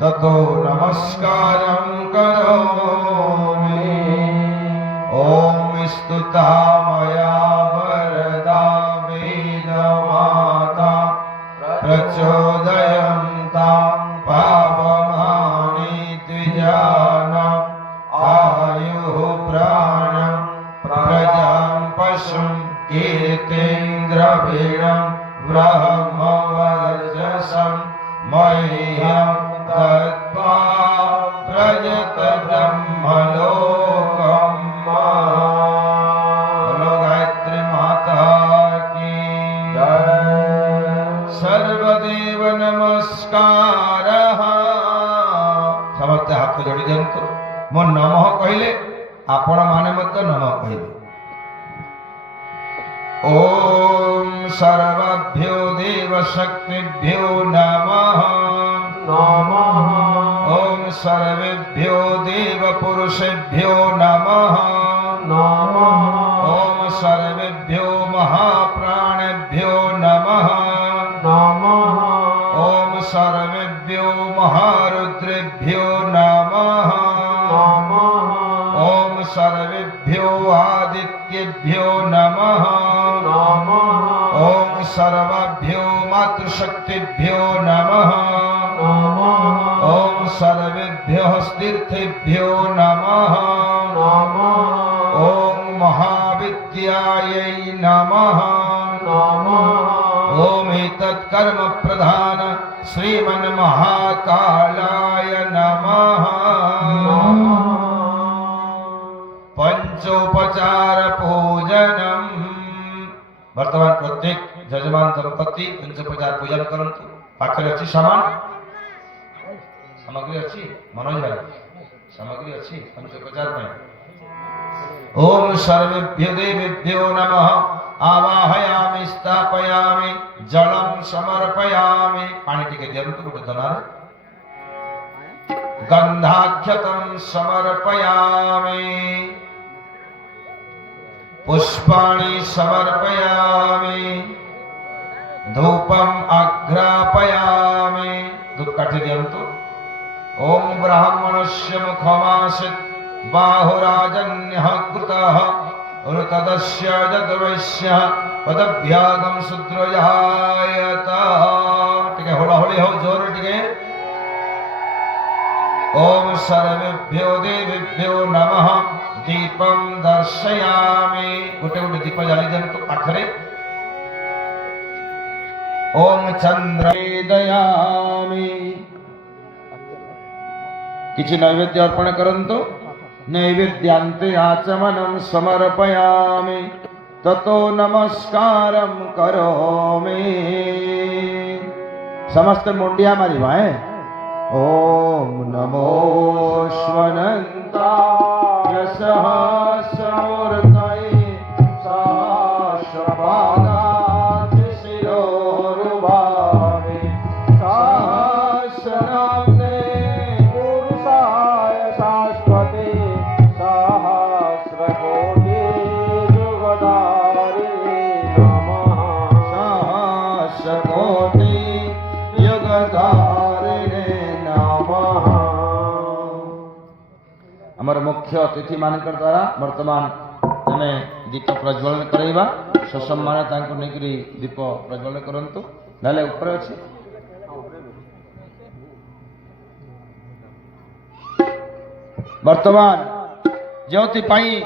ततो नमस्कारं करोमि ओम स्तुता मया वरदा वेदमाता प्रचोदयन्तां पावमानि द्विजानाम् आयुः प्राणं प्रजां पशुं कीर्तीन्द्रवीणं ब्रह्मवर्चसं मह्यं दत्त्वा व्रजत ब्रह्मलोकम्। बोलो गायत्री माता की जय। सर्वदेव नमस्कारः। समस्ते हाथ जोड़ी दियंतु। मो नमः कहले आपण माने मत नमः कहले। ओम सर्वभ्यो देव शक्तिभ्यो नमः नमः। ओम सर्वेभ्यो देव पुरुषेभ्यो नमः नमः। ओम सर्वेभ्यो महाप्राणेभ्यो नमः नमः। ओम सर्वेभ्यो महारुद्रेभ्यो नमः नमः। ओम सर्वेभ्यो आदित्येभ्यो नमः नमः। ओम सर्वभ्यो मातृशक्तिभ्यो नमः नमः। ओम सर्वेभ्यः तीर्थेभ्यो नमः नमः। ओम महाविद्यायै नमः नमः। ओम एतत्कर्म प्रधान श्रीमन्महाकालाय नमः नमः। पंचोपचार पूजनम। वर्तमान प्रत्येक जजमान दंपति पंचोपचार पूजन करंतु। पाखरे अछि सामान सामग्री अछि मनोज भाई सामग्री अछि पंचोपचार में। ओम सर्वेभ्यो देवेभ्यो नमः। आवाहयामि स्थापयामि जलम समर्पयामि। पानी टिके दियंतु गोटे धनार। गंधाक्षतं समर्पयामि। पुष्पाणि समर्पयामि। धूपम आघ्रापयामि। धूप काठी दियंतु। ओम ब्राह्मणस्य मुखमासीत् बाहुराजन्यः कृतः ऋतदस्य यद्वैश्यः पदभ्यागम शूद्रजायतः। टिके होला होली हो जोर टिके। ओम सर्वेभ्यो देवेभ्यो नमः। दीपम दर्शयामि। गोटे गोटे दीप जाली दियंतु पाखरे। ओम चंद्रे दयामि। किछि नैवेद्य अर्पण करंतु। नैवेद्यांते आचमनं समर्पयामि। ततो नमस्कारं करोमि। समस्त मुंडिया मारिबा है। ओम नमो श्वनन्ताय सहस्रमूर्तये सहस्रपादाय शिरोरुबावे सहस्रनाम्ने पुरुषाय शाश्वते सहस्रकोटि युगधारिणे नमः। सहस्रकोटि युगधारिणे नमः। हमर मुख्य अतिथि मानकर द्वारा वर्तमान हमें दीप प्रज्वलन करैबा। ससम्मान तांको नेकरी दीप प्रज्वलन करंतु। नाले ऊपर अछि। वर्तमान ज्योति पाई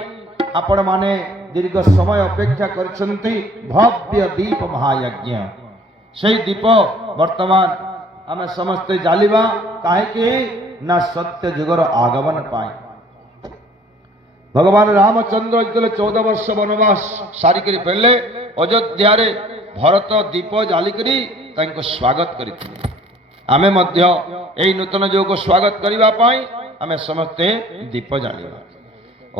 आपण माने दीर्घ समय अपेक्षा करछंती भव्य दीप महायज्ञ। सेई दीप वर्तमान आमे समस्ते जालिबा काहे कि ना सत्य जुगर आगमन पाए। भगवान रामचंद्र जेतले 14 वर्ष वनवास सारिकरी पहले अयोध्या रे भरत दीप जालिकरी तांको स्वागत करिथिले। आमे मध्य एई नूतन योग स्वागत करिबा पाई आमे समस्ते दीप जालिबा।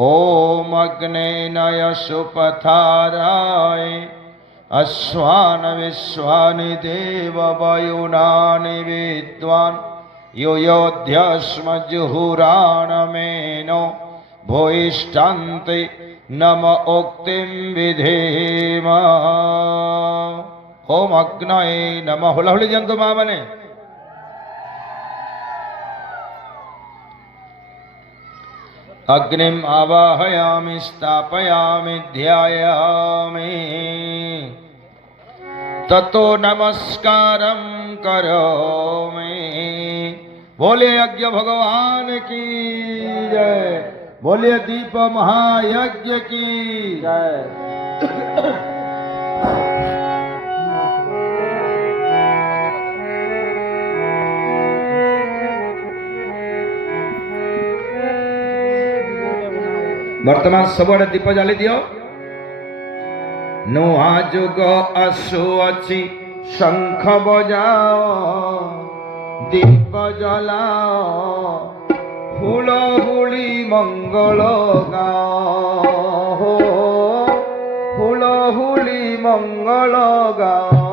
ओम अग्नेनाय सुपथाराय अश्वान विश्वानि देव वायुनानि विद्वान् योयोध्यस्म जुहुराणमेनो भूयिष्ठान्ते नम उक्तिं विधेम। ओम अग्नये नमः। होला होली जंतु मां माने अग्निम आवाहयामि स्थापयामि ध्यायामि। ततो नमस्कारं करोमि। बोले यज्ञ भगवान की जय, बोले दीप महायज्ञ की जय। वर्तमान सबुआड़े दीप जाली दियो। नुआ जुग आसुअछि शंख बजाओ, दीप जलाओ, हुलहुली मंगल गाओ, हुलहुली मंगल गाओ।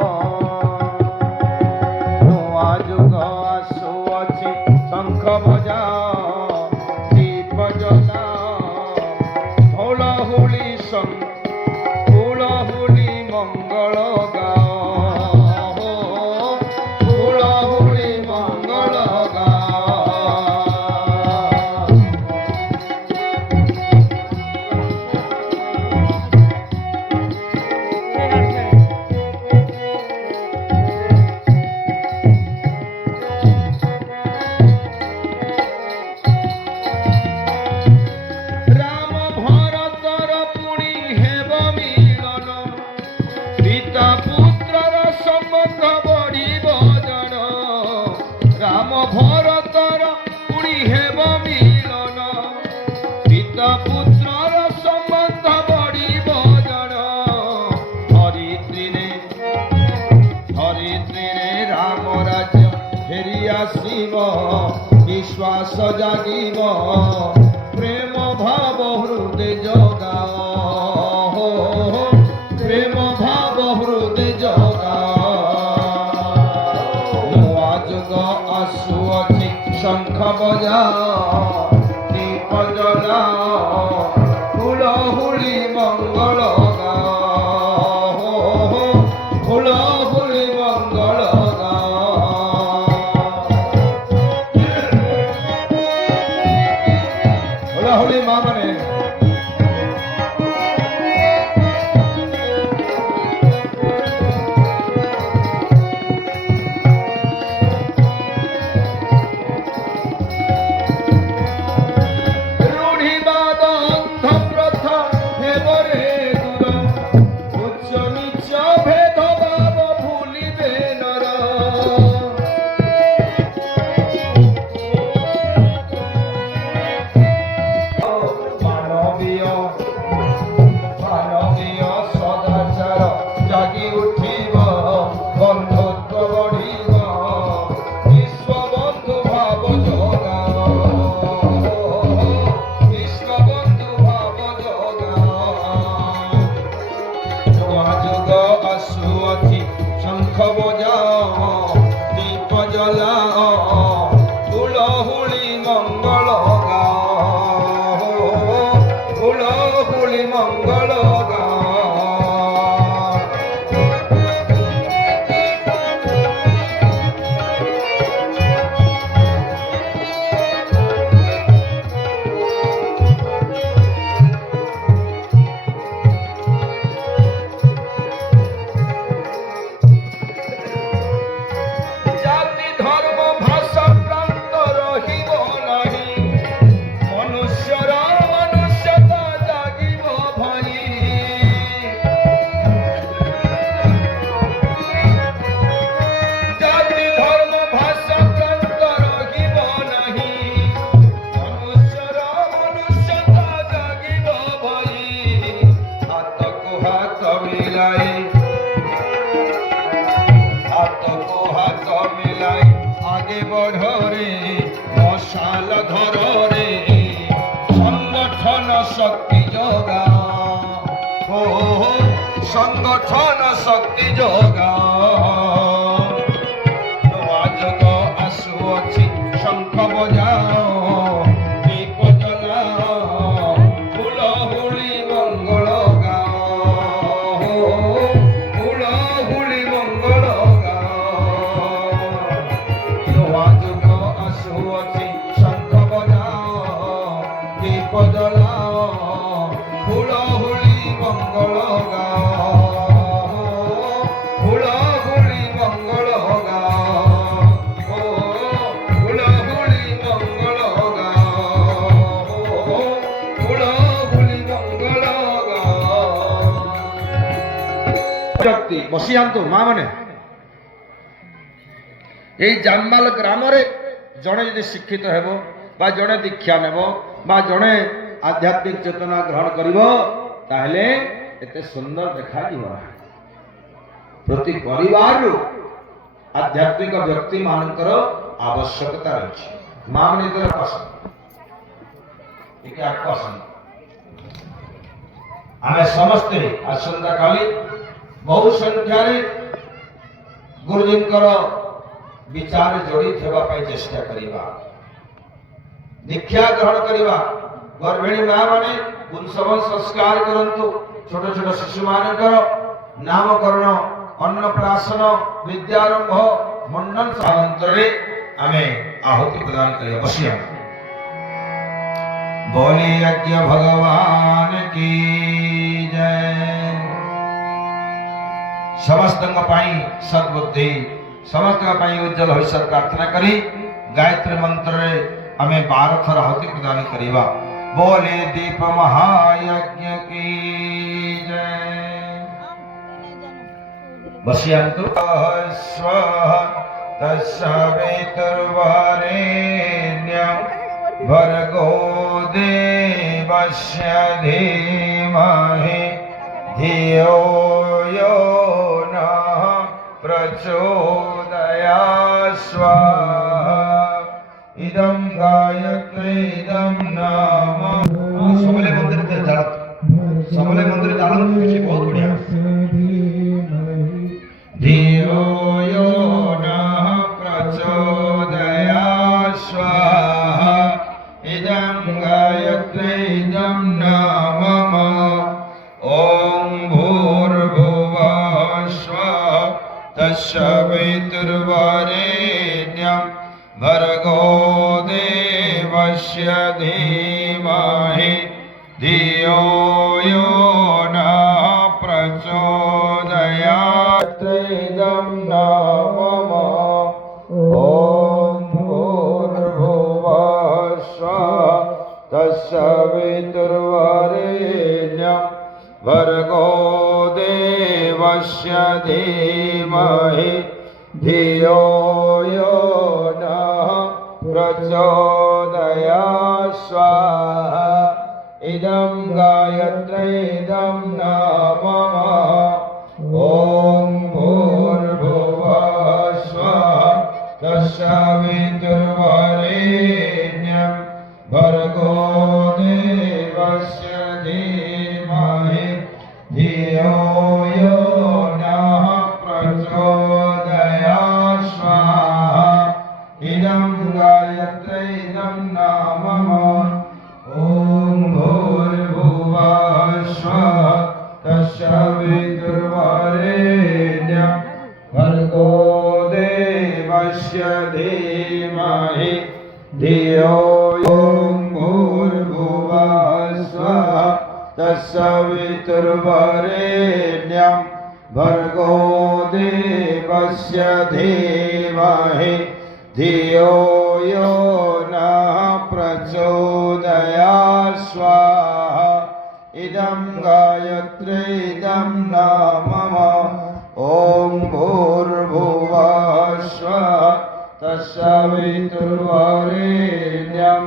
नुआ जुग आसुअछि शंख बजाओ, दीप जलाओ, हुलहुली हुलहुली मंगल गाओ, हुलहुली मंगल गाओ। राम भरतर पुणी हेब मिलन, पिता पुत्रर संबंध बढ़िब जन। राम भरतर पुणी हेब मिलन, पिता पुत्रर संबंध बढ़िब जन। धरित्रीरे राम राज्य फेरी आसिब, विश्वास जागिब, प्रेम भाव हृदय जगाओ, प्रेम भाव हृदय जगाओ। नुआ जुग आसुअछि शंख बजाओ, दीप जलाओ, हुलहुली मंगल गाओ, हुलहुली मंगल गाओ। हुलहुली मां माने रूढ़िवाद अंध प्रथा हेबरे दूर, उच्च नीच भेद भाव भूलिबे नर। मानवीय सदाचार जागी उठिब, बंधुत्व बढ़िब, विश्व बंधु भाव जगाओ, विश्व बंधु भाव जगाओ। नुआ जुग आसुअछि शंख बजाओ, दीप जलाओ, हुलहुली मंगल गाओ, हुलहुली मंगल गाओ। जाति धर्म भाषा प्रांत रहिब नाही, मनुष्यर मनुष्यता जागिब भाई। जाति धर्म भाषा प्रांत रहिब नाही, मनुष्यर मनुष्यता जागिब भाई। हाथको हाथ मिलाई, हाथको हाथ मिलाई आगे बढ़ रे, मशाल धर रे, संगठन शक्ति जगाओ, संगठन शक्ति जगाओ। नुआ जुग आसुअछि शंख बजाओ, दीप जलाओ, हुलहुली मंगल गाओ, हुलहुली मंगल गाओ। नुआ जुग आसुअछि शंख बजाओ, दीप जलाओ, हुलहुली मंगल गाओ, हुलहुली ବ୍ୟକ୍ତି ବସିଯାଆନ୍ତୁ ମା ମାନେ। এই ଜାମବାଲ ଗ୍ରାମରେ ଜଣେ ଯଦି ଶିକ୍ଷିତ ହେବ ବା ଜଣେ ଦୀକ୍ଷା ନେବ ବା ଜଣେ ଆଧ୍ୟାତ୍ମିକ ଚେତନା ଗ୍ରହଣ କରିବ ତାହେଲେ ଏତେ ସୁନ୍ଦର ଦେଖାଯିବ। ପ୍ରତି ପରିବାରରୁ ଆଧ୍ୟାତ୍ମିକ ବ୍ୟକ୍ତି ମାନଙ୍କର ଆବଶ୍ୟକତା ରହିଛି। ମା ମାନେ ଯେତେବେଳେ ପସନ୍ଦ ଟିକେ ପସନ୍ଦ ଆମେ ସମସ୍ତେ ଆସନ୍ତାକାଲି ବହୁ ସଂଖ୍ୟାରେ ଗୁରୁଜୀଙ୍କର विचार जोड़ी हेबा पाई चेष्टा करिबा। दीक्षा ग्रहण करिबा। गर्भिणी मां माने पुंसव संस्कार करंतु। छोट छोट शिशु मानकर नामकरण अन्नप्राशन विद्यारंभ मंडन सामंतरे आमे आहुति प्रदान करिया। बसिया बोले यज्ञ भगवान की जय। समस्त पाई सद्बुद्धि समस्त उज्जवल भविष्य प्रार्थना करी गायत्री मंत्र रे हमें 12 थर आहुति प्रदान करिबा। बोले दीप महायज्ञ की जय। बसियन्तु स्व तस्सवितुर्वरेण्यं भर्गो देवस्य धीमहि धियो यो नः प्रचोदयात् स्वाहा। इदं गायत्री इदं नाम। सबले मंदिर ते जात सबले मंदिर जालन किसी बहुत बढ़िया। धियो यो नः प्रचोदयात् स्वाहा। इदं गायत्री इदं नाम। ओम भूर्भुवः स्वः तत्सवितुर्वरेण्यं भर्गो देवस्य धीमहि धियो यो नः प्रचोदयात्। इदं नाम। ओम भूर्भुवः स्वः तत्सवितुर्वरेण्यं भर्गो देवस्य धीमहि धियो यो नः प्रचोदयात् स्वाहा। इदं गायत्री इदं नाम। ओम भूर्भुवः स्वः तत्सवितुर्वरेण्यं भर्गो देवस्य धीमहि धियो यो नः प्रचोदयात् स्वाहा। इदं गायत्री इदं नाम। ओम भूर्भुवः स्वः तत्सवितुर्वरेण्यं भर्गो देवस्य धीमहि धियो यो भूर्भुवः स्वः तत्सवितुर्वरेण्यं भर्गो देवस्य धीमहि धियो यो नः प्रचोदयात् स्वाहा। इदं गायत्री इदं नाम। ओम भूर्भुवः स्वः तत्सवितुर्वरेण्यं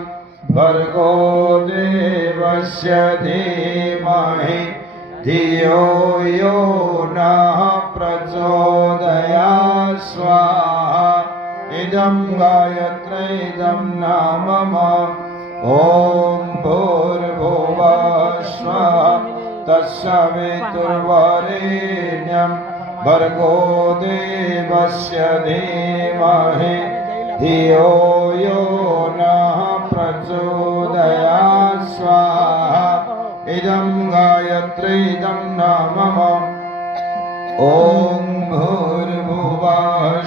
भर्गो देवस्य धीमहि धियो यो नः प्रचोदयात् स्वाहा। इदं गायत्री इदं नाम। ओम भूर्भुवः स्वः तत्सवितुर्वरेण्यं भर्गो देवस्य धीमहि धियो यो नः प्रचोदयात् स्वाहा। इदं गायत्री इदं नाम। ओम भूर्भुवः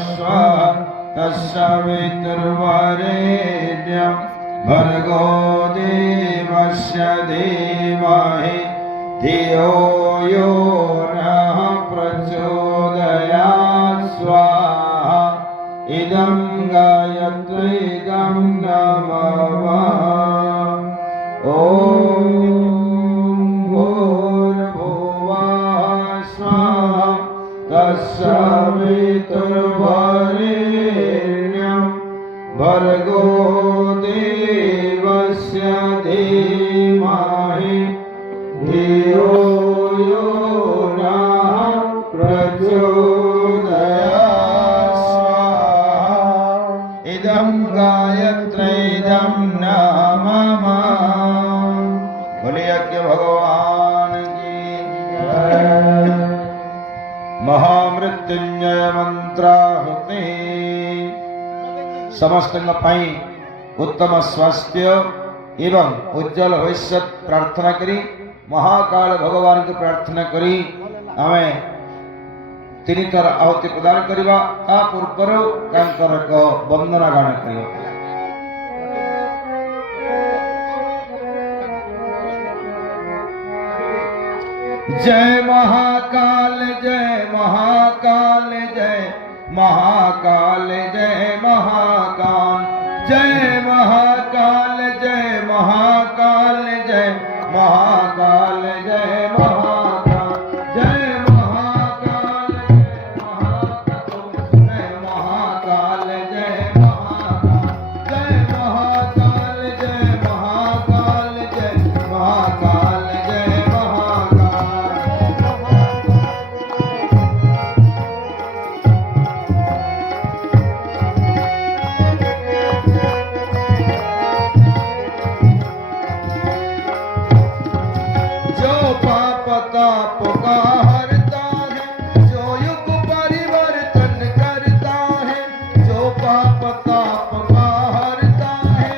स्वः तत्सवितुर्वरेण्यं भर्गो देवस्य धीमहि धियो यो नः प्रचोदयात् स्वाहा। इदं गायत्री इदं नाम। ओम भूर्भुवः स्वः महामृत्युंजय मंत्राहुति समस्त उत्तम स्वास्थ्य एवं उज्जवल भविष्य प्रार्थना करी महाकाल भगवान को प्रार्थना करी आमे तीन थर आहुति प्रदान करवा आ पूर्वर तांकर एक वंदना गान करियो। जय महाकाल जय महाकाल जय महाकाल जय महाकाल जय महाकाल जय महाकाल जय महाकाल जय महाकाल जय महाकाल जय महाकाल जय महाकाल जय महाकाल जय महाकाल जय ताप का हरता है जो युग परिवर्तन करता है जो पाप ताप का हरता है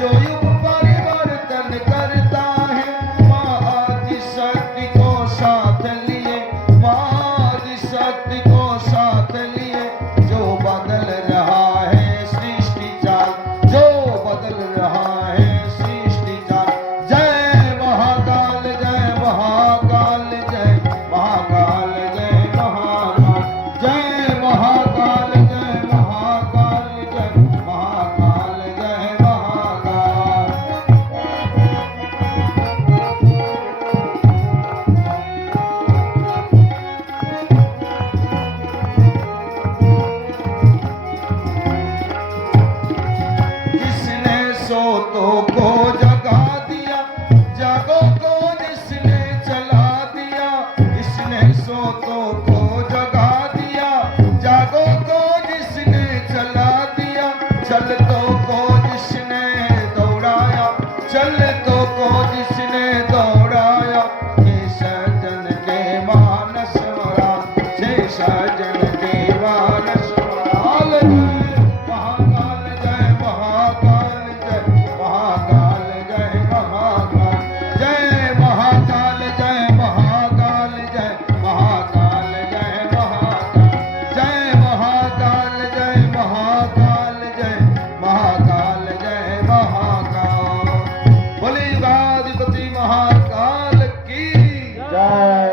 जो युग परिवर्तन करता है माँ आदि शक्ति को साथ लिए माँ आदि शक्ति को साथ लिए जो बदल रहा है सृष्टि चाल जो बदल रहा है सृष्टि चाल जय महाकाल जय महाकाल जय महाकाल जय महाकाल जय महाकाल जय महाकाल जय महाकाल जय महाकाल। जिसने सोतों को जगा दिया जागो को जिसने चला दिया इसने सोतों को जगा दिया जागो को जिसने चला दिया चलतों को जिसने दौड़ाया चलतों को जिसने दौड़ाया ये सजन के मानस मरा जय सजन के मानस महाकाल जय महाकाल जय महाकाल जय महाकाल जय महाकाल जय महाकाल जय महाकाल जय महाकाल जय महाकाल जय महाकाल जय महाकाल। बोले युगाधिपति महाकाल की जय।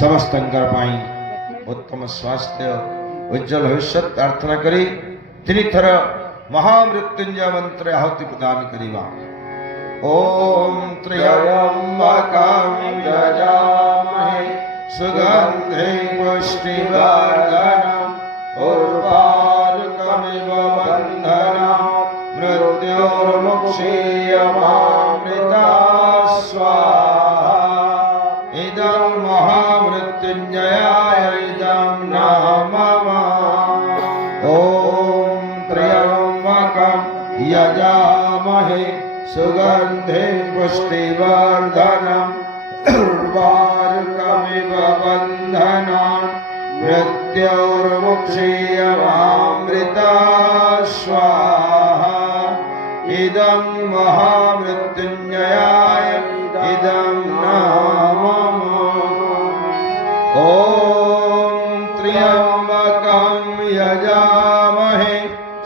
समस्त उत्तम स्वास्थ्य उज्जवल भविष्य प्रार्थना करी तीन थर महामृत्युंजय मंत्र आहुति प्रदान करिवा। ओम त्र्यंबकं यजामहे सुगंधिं पुष्टिवर्धनम् उर्वारुकमिव बन्धनात् मृत्योर्मुक्षीयमामृतात् स्वाहा। इदं महामृत्युंजयाय इदं नमः। ओम त्र्यंबकं यजामहे सुगंधिं पुष्टिवर्धनम् उर्वारुकमिव बन्धनात् मृत्योर्मुक्षीयमामृतात् स्वाहा। इदं महामृत्युंजयाय इदं नमः। ओम त्र्यंबकं यजामहे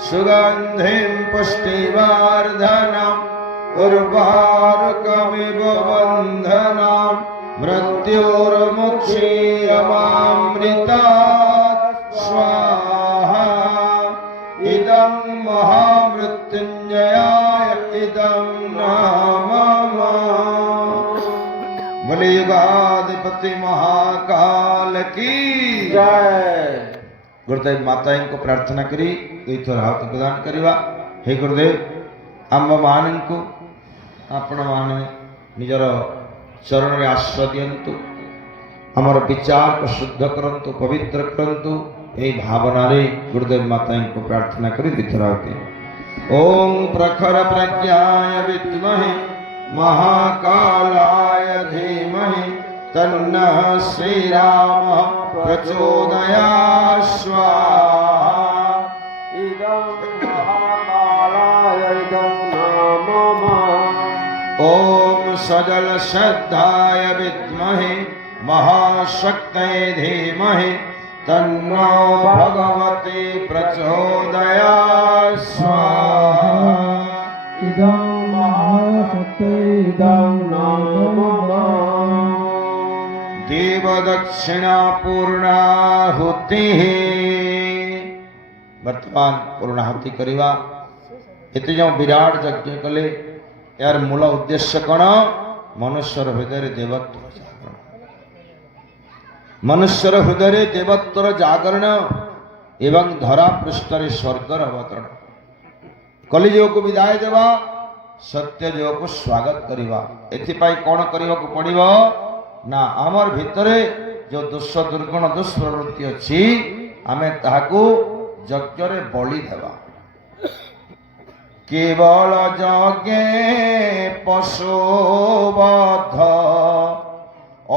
सुगंधिं पुष्टिवर्धनम् उर्वारुकमिव बन्धनात् मृत्योर्मुक्षीयमामृतात् स्वाहा। इदं महामृत्युंजयाय इदं नमः। बोले युगाधिपति महाकाल की जय। गुरुदेव माता को प्रार्थना करी दुई थर हाथ प्रदान करवा। हे गुरुदेव आम मान को आपण माने निजर चरण में आश्रय दियंतु आमर विचार को शुद्ध करंतु पवित्र करंतु यही भावना रे गुरुदेव माता को प्रार्थना करी दुई थर हाथ। ओम प्रखर प्रज्ञाय विद्महे महाकालाय धीमहि तन्नः श्रीराम प्रचोदयास्व इदं महाकालाय इदं नमः ओम सजल श्रद्धाय विद्महे महाशक्तये धीमहि तन्नो भगवती प्रचोदयास्व इदं महाशक्ते इदं नमः देव दक्षिणा पूर्णाहुति वर्तमान पूर्णाहुति करवा एते जो विराट यज्ञ कले यार मूल उद्देश्य कौन मनुष्यर हृदय देवत्व जागरण मनुष्यर हृदय देवत्वर जागरण एवं धरा पृष्ठरे स्वर्गर अवतरण कलिजुग को विदाय देवा सत्य जुग को स्वागत करवा एथिपाई कौन करने को पड़िबो ना आमर भितरे जो दुष्ट दुर्गुण दुष्प्रवृत्ति अच्छी आमे ताहाकू यज्ञ रे बलि देवा केवल यज्ञे पशुबद्ध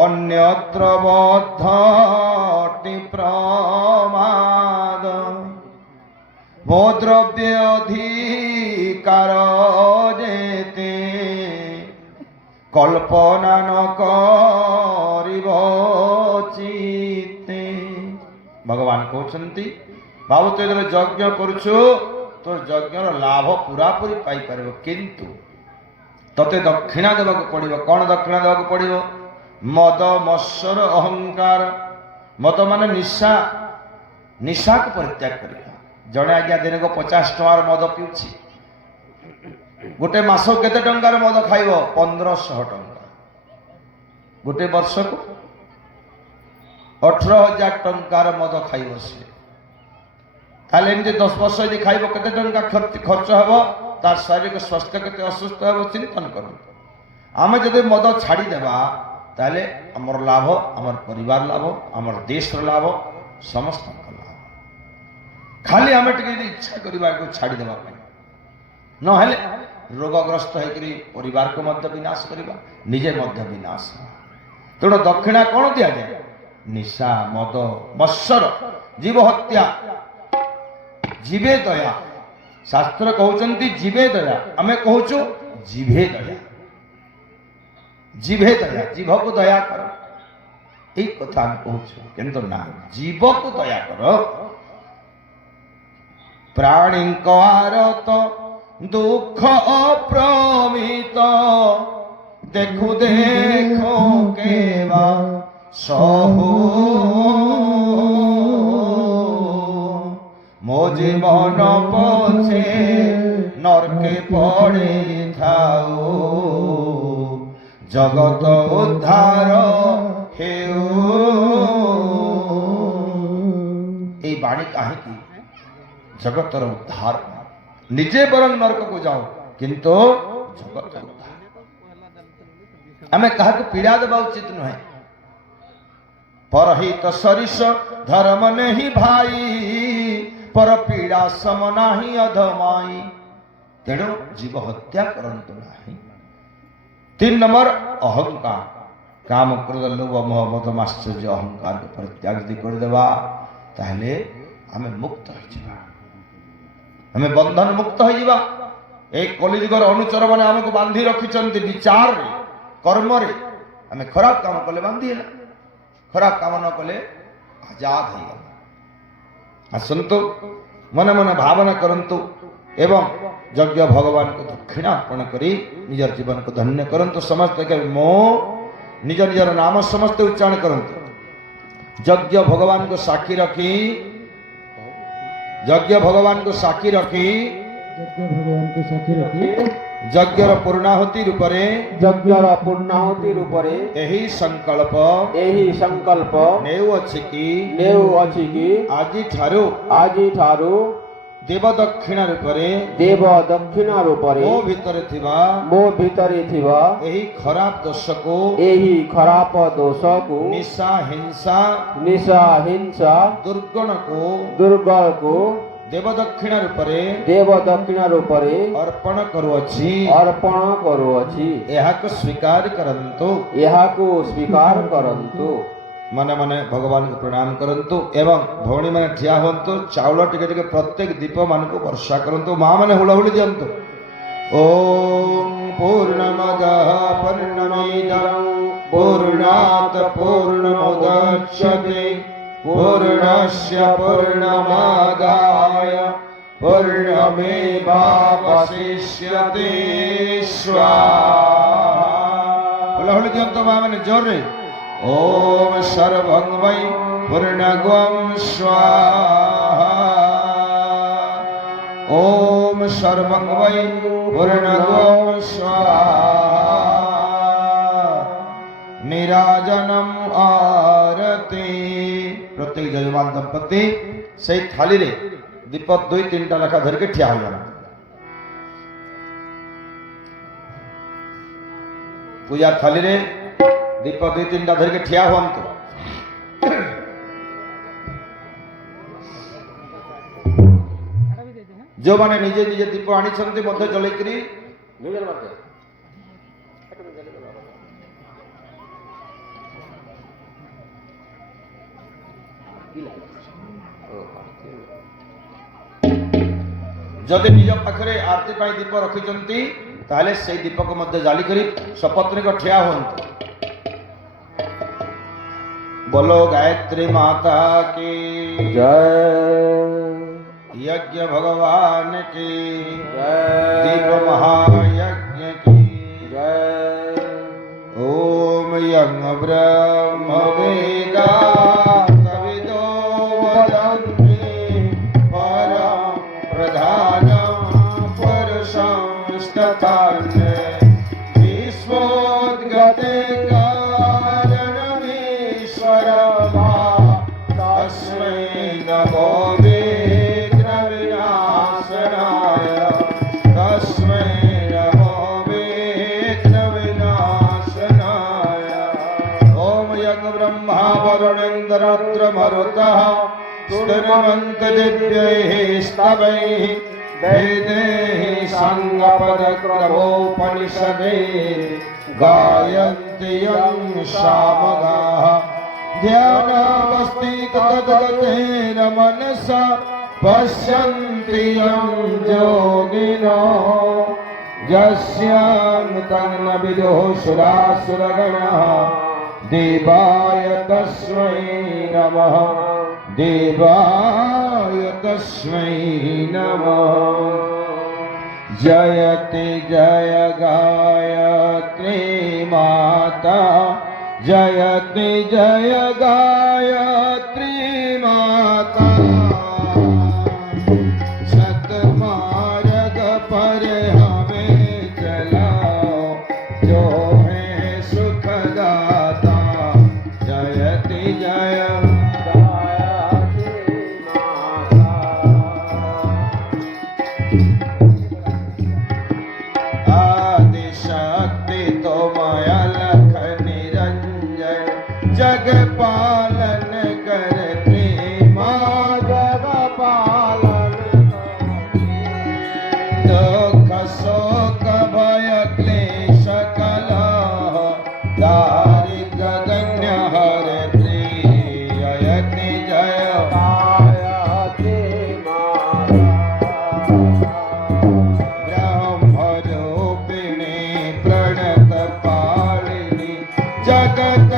अन्यत्र बद्धति प्रमाद वो द्रव्य अधिकार जेते कल्पना न करिब चित्ते भगवान कहते बाबू तो यज्ञ करुछु तोर यज्ञर लाभ पूरा पूरी पाई पारिबो किंतु तते दक्षिणा देवाक पड़िबो कौन दक्षिणा देवाक पड़िबो मद मत्सर अहंकार मद माने निशा निशा को परित्याग करिबा जणे आज्ञा दिन को 50 टंकार मद पिउछि गोटे मास केते टंकार मद खाइबो 1500 टंका गोटे वर्ष को 18,000 टंकार मद खाइबो से ताले एमती 10 वर्ष यदि खाइब केते टंका खर्च हेबो तार शारीरिक स्वास्थ्य केते असुस्थ हेबो चिंतन करू आमे जदि मद छाड़ी देबा ताले हमर लाभ हमर परिवार लाभ हमर देश लाभ समस्त लाभ खाली आमे टिके इच्छा करबा को छाड़ी देबा न हेले रोगग्रस्त होकरी परिवार को मध्य विनाश करबा निजे मध्य विनाश तेणु दक्षिणा कौन दिया जाए निशा मद मत्सर जीव हत्या जीवे दया शास्त्र कहते जीवे दया आमे कहूँ जीवे दया जीवे दया जीव को दया कर यही कथा कहूँ किंतु ना जीव को दया कर प्राणी आरत दुख अप्रमित देखु देखो केवा सहु मो जीवन पछे नरके पड़े थाओ जगत उद्धार हेउ ए बाणी काहे की जगतर उद्धार निजे बरं नरक को जाओ किंतु जगत उद्धार आमे कहा पीड़ा देवा उचित नुहे परहित सरिष धर्म नहीं भाई पर पीड़ा सम नाही अधमाई तेणु जीव हत्या करंतु नाही 3 नंबर अहंकार काम क्रोध लोभ मोह मद माश्चर्य अहंकार के परित्याग यदि कर देवा ताहले हमें मुक्त हो जावा हमें बंधन मुक्त हो जावा एक कलिजुगर अनुचर माने हमको बांधी रखिचंती विचार रे कर्म रे हमें खराब काम कले बांधी है खराब काम न कले आजाद हो गया आसंतु मन मन भावना करंतु एवं यज्ञ भगवान को दक्षिणा अर्पण करी निजर जीवन को धन्य करंतु समस्त मो निज निजर नाम समस्त उच्चारण करंतु यज्ञ भगवान को साक्षी रखी यज्ञ भगवान को साक्षी रखी यज्ञर पूर्णाहुति रूपरे एही संकल्प नेउ अछि कि आजि ठारू देव दक्षिणा रूपरे मो भितरे थिबा एही खराब दोष को निशा हिंसा दुर्गुण को ଦେବ ଦକ୍ଷିଣା ରୂପରେ ଦେବ ଦକ୍ଷିଣ ରୂପରେ ଅର୍ପଣ କରୁଅଛି, ଅର୍ପଣ କରୁଅଛି, ଏହାକୁ ସ୍ୱୀକାର କରନ୍ତୁ। ଏହାକୁ ସ୍ୱୀକାର କରନ୍ତୁ। ମନେ ମନେ ଭଗବାନଙ୍କୁ ପ୍ରଣାମ କରନ୍ତୁ ଏବଂ ଭଉଣୀମାନେ ଠିଆ ହୁଅନ୍ତୁ। ଚାଉଳ ଟିକେ ଟିକେ ପ୍ରତ୍ୟେକ ଦୀପ ମାନଙ୍କୁ ବର୍ଷା କରନ୍ତୁ। ମା ମାନେ ହୁଳହୁଳି ଦିଅନ୍ତୁ। ଓಂ ପୂର୍ଣ୍ଣମଦଃ ପୂର୍ଣ୍ଣମିଦଂ ପୂର୍ଣ୍ଣାତ୍ ପୂର୍ଣ୍ଣମୁଦଚ୍ୟତେ ପୂର୍ଣ୍ଣସ୍ୟ ପୂର୍ଣ୍ଣମାଦାୟ ପୂର୍ଣ୍ଣମେବାବଶିଷ୍ୟତେ ସ୍ୱାହା। ହୁଳହୁଳି ଦିଅନ୍ତୁ ମା ମାନେ ଜୋରରେ। ओम सर्वं वै पूर्णगं स्वाहा। ओम सर्वं वै पूर्णगं स्वाहा। निराजनम आरती। प्रत्येक जजमान दंपति से थाली रे दीप 2-3टा लेखा धर के ठिया हो जाना। पूजा थाली रे दीप 2-3टा धर के ठिया हुअन्तु। जो माने निजे निजे दीप आनी मध्य जलैकरी जदि निज पाखरे आरती पाई दीप रखिचंती ताले से दीपक मध्य जाली करी सपत्नी को ठिया हुअन्तु। बोलो गायत्री माता की जय। यज्ञ भगवान की जय। दीप महायज्ञ की जय। ओम यज्ञ ब्रह्म वेदान्तविदो वदन्ति परं प्रधानं पुरुषंस्तथान्ये विश्वोद्गते तस्मै नमो विघ्नविनाशनाय। तस्मै नमो विघ्नविनाशनाय। ओम यज्ञ ब्रह्मा वरुणेन्द्ररुद्रमरुतः स्तुन्वन्त दिव्यैः स्तवैः वेदैः साङ्गपदक्रमोपनिषदैः गायन्ति यं सामगाः। ध्यानावस्थिततद्गतेन मनसा पश्यन्ति यं योगिनो यस्यां तन्न विदुः सुरासुरगणः। देवाय तस्मै नमः। देवाय तस्मै नमः। जयति जय गायत्री माता। जयति जय गायत्री माता। सतमार्ग पर हमें चलाओ जो है सुखदाता। जयति जय गायत्री माता। आदि शक्ति तुमय जग पालन करते माँ। जग पालन दुख शोक भय क्लेश कलह दारिद्र्य गण्य हरते। जयति जय गायत्री माता। ब्रह्मरूपिणी प्रणत पालिनी जगत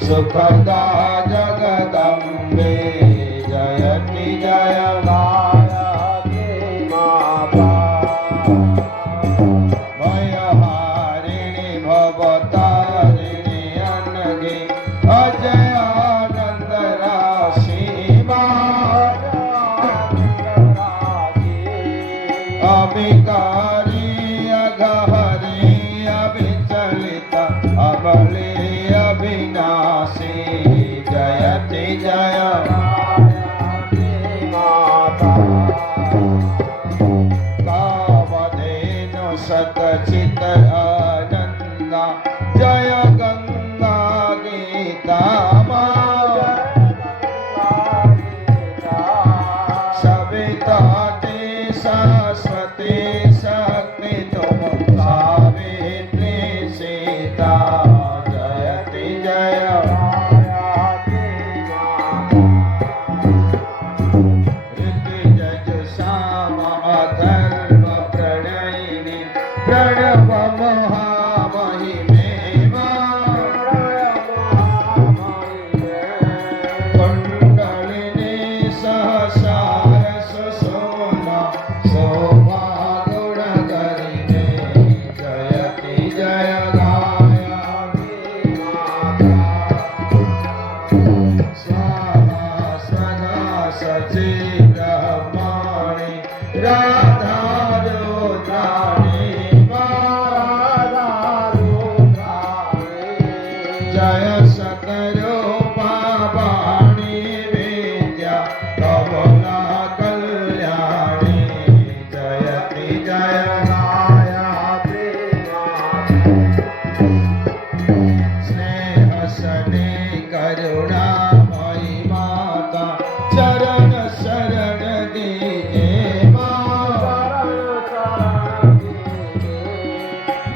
सुखदा जगदम्बे। जयति जय गायत्री माता। भयहारिणि भवतारिणि अनगे अजय आनंद राशि। अभिकारी अघहरी अभिचलिता अबले अविनाशी। जयति जय सचि ब्रह्मणि राधा रुद्राणि जय सतरूपा वाणी विद्या कमला कल्याणी जयति जय स्नेह सने करुणामयी माता चरण शरण दीजे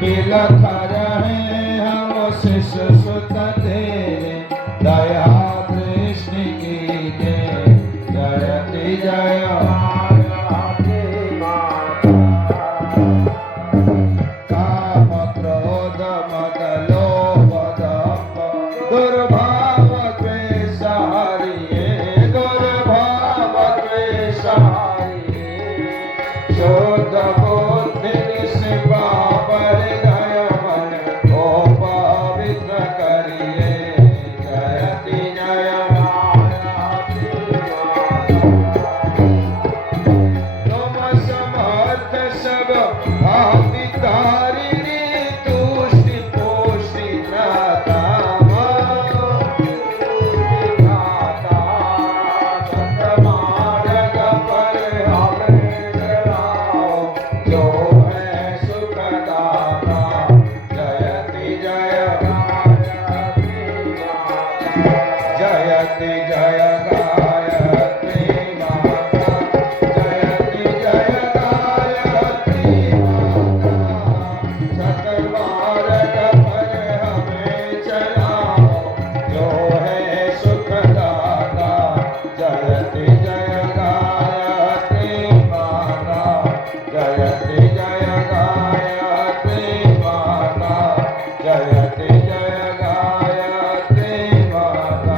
बिलख रहे हम शिष्य सुत तेरे दया कृष्ण की जय जयति जय काम क्रोध मद लोभ दंभ दुर्भाव द्वेष हरिये दुर्भाव द्वेष हरिये शुद्ध बुद्धि निष्पा पर गय मन को पवित्र करिए जयति जय तुम समर्थ सब भातिकारी तुष्टि पुष्टि त्राता सतमार्ग पर हमें चलाओ जो है सुखदाता जयति जय जयति जय गायत्री माता जयति जय गायत्री माता सतमार्ग पर हमें चलाओ जो है सुखदाता जयति जय गायत्री माता जयति जय गायत्री माता जयति जय गायत्री माता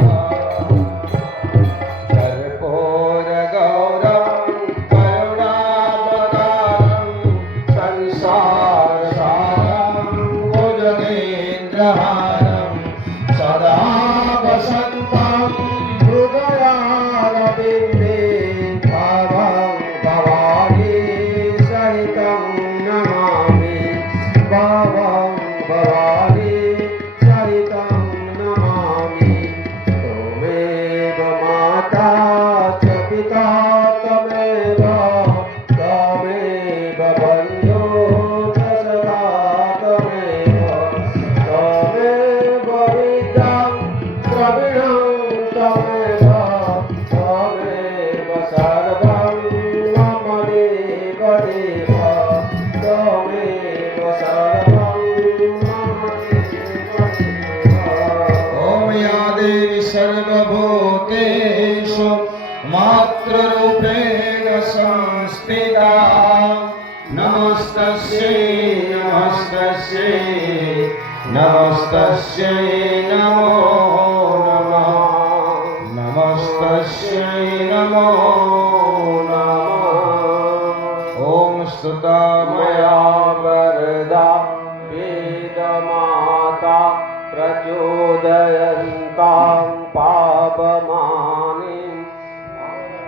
कर्पूर गौरम करुणावतारम संसार सारम भुजगेन्द्रहारम सदा वसन्तं हृदयारविन्दे भावं भवानी सहितं नमामि भावं भवानी सहितं नमामि त्वमेव माता च पिता त्वमेव त्वमेव बन्धु च सखा त्वमेव त्वमेव विद्यां द्रविणं त्वमेव त्वमेव सर्वं मम देव देव त्वमेव सर्वं मम देव देव ॐ या देवी सर्वभूतेषु मातृरूपेण संस्थिता नमस्तस्यै नमस्तस्यै नमस्तस्यै नमो नमः नमस्तस्यै नमो नमः ॐ स्तुता मया वरदा वेदमाता प्रचोदयन्तां पापमानीं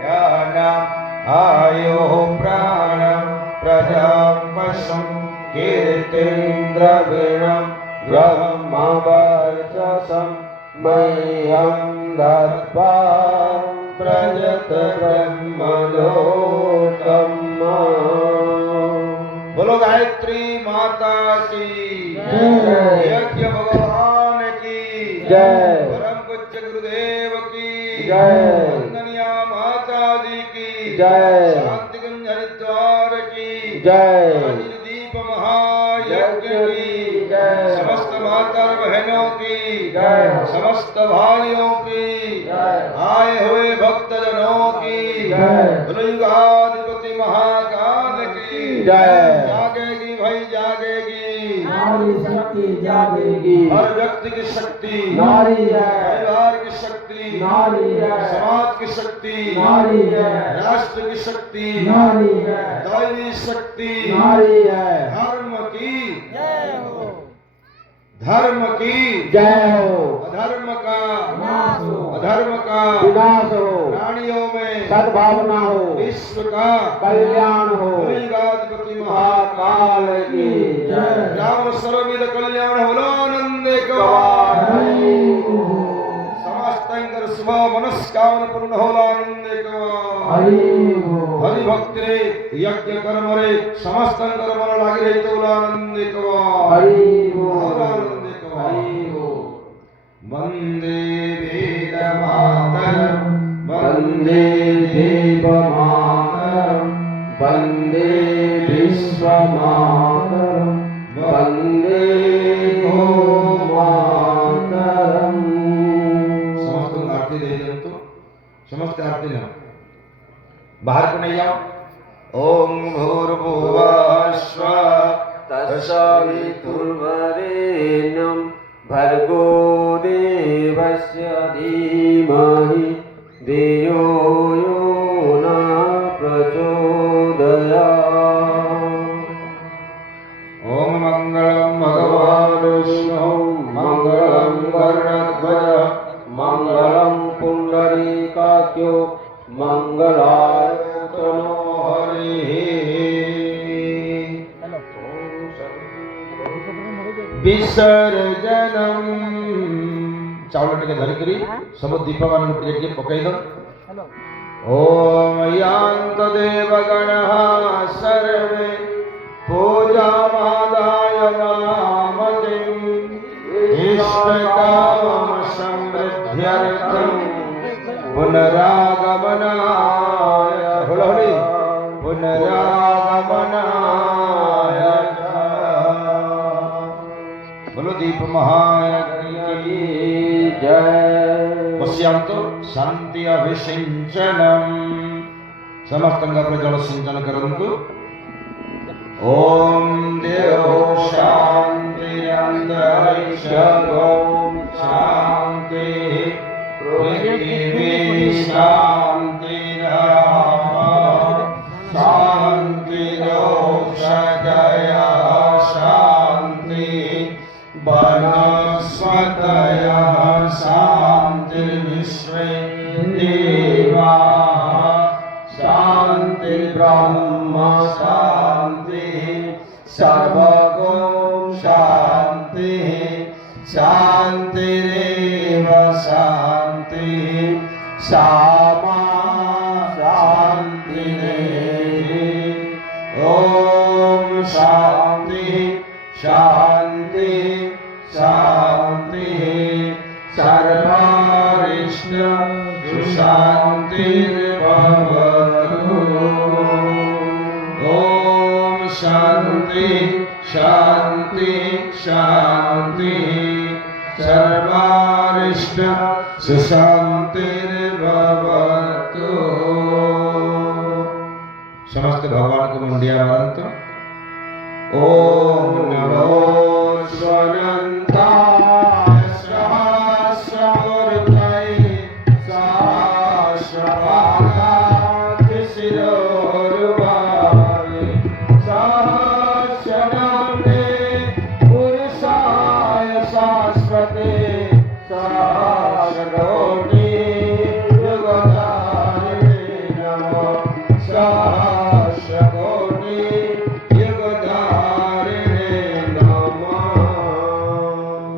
ज्ञानम् आयो प्राणं प्रजां पशुं कीर्तिं द्रविणं ब्रह्मवर्चसं मह्यं दत्त्वा प्रजत ब्रह्मलोकम् बोलो गायत्री माता की जय। यज्ञ भगवान की जय। परम पूज्य गुरुदेव की जय। वंदनीय माता जी की जय। शांति कुंज हरिद्वार की जय। दीप महायज्ञ की जय। समस्त माता बहनों की जय। समस्त भाइयों की जय। आए हुए भक्तजनों की जय। युगाधिपति महाकाल की जय। जागेगी भाई जागेगी नारी शक्ति जागेगी हर व्यक्ति की शक्ति नारी है परिवार की शक्ति नारी है समाज की शक्ति नारी है राष्ट्र की शक्ति नारी है दैवी शक्ति नारी है धर्म की धर्म की जय हो धर्म का नाश हो, अधर्म का विनाश हो, प्राणियों में सद्भावना हो, विश्व का कल्याण हो। कलियुगाधिपति महाकाल की जय। राम सर्वविध कल्याण होलानंदे हरि समस्तंकर शुभ मनस्कामन पूर्ण होलानंदे हरि हरि भक्त रे यज्ञ कर्म रे समस्तंकर मन लागी रही होलानंदे हरि होलानंदे वंदे वेद मातरम वन्दे देवमातरम् वन्दे विश्वमातरम् वन्दे गोमातरम्। समस्त आरती दे दो तो समस्त आरती ना बाहर को नहीं जाओ। ओम भूर्भुवः स्वः तत्सवितुर्वरेण्यं भर्गो देवस्य धीमहि धियो यो न प्रचोदयात्। ओम मंगलम भगवान विष्णु मंगलम गरुड़ध्वज मङ्गलं पुण्डरीकाख्यो मङ्गलाय तनो हरिः विसर्जनम चावल टिके धरिकरी सब दीपवान प्लेट के पकई दो। ओम यान्त देवगणः सर्वे पूजामादाय मामतिम् इष्टकाम समृद्ध्यर्थं पुनरागमनाय होली पुनरागमनाय बोलो दीप महायज्ञ की जय। पश्यन्तु शांति अभिषिञ्चनम् समस्तंग प्रजल सिंचन करन्तु। ओम देव शांति अंतरिक्षो शांति पृथिवी शांति शांतिरोषधया शांति वनस्पतयः शांतिर्विश्वे देवाः शांतिर्ब्रह्म शांति सर्वगो शांति शांतिरेव शांति सामा शांतिरेव। ओम शांति शांति शांति सर्वारिष्ट सुशांतिर्भवतु। ओम शांति शांति शांति सर्वारिष्ट सुशांतिर्भवतु। समस्त भगवान को मुंडिया मारंतु। ओम नमो स्वनंताय सहस्रमूर्तये सहस्रपादातिशिरोरुबाहे सहस्रनाम्ने पुरुषाय शाश्वते सहस्रकोटि युगधारिणे नमः सहस्रकोटि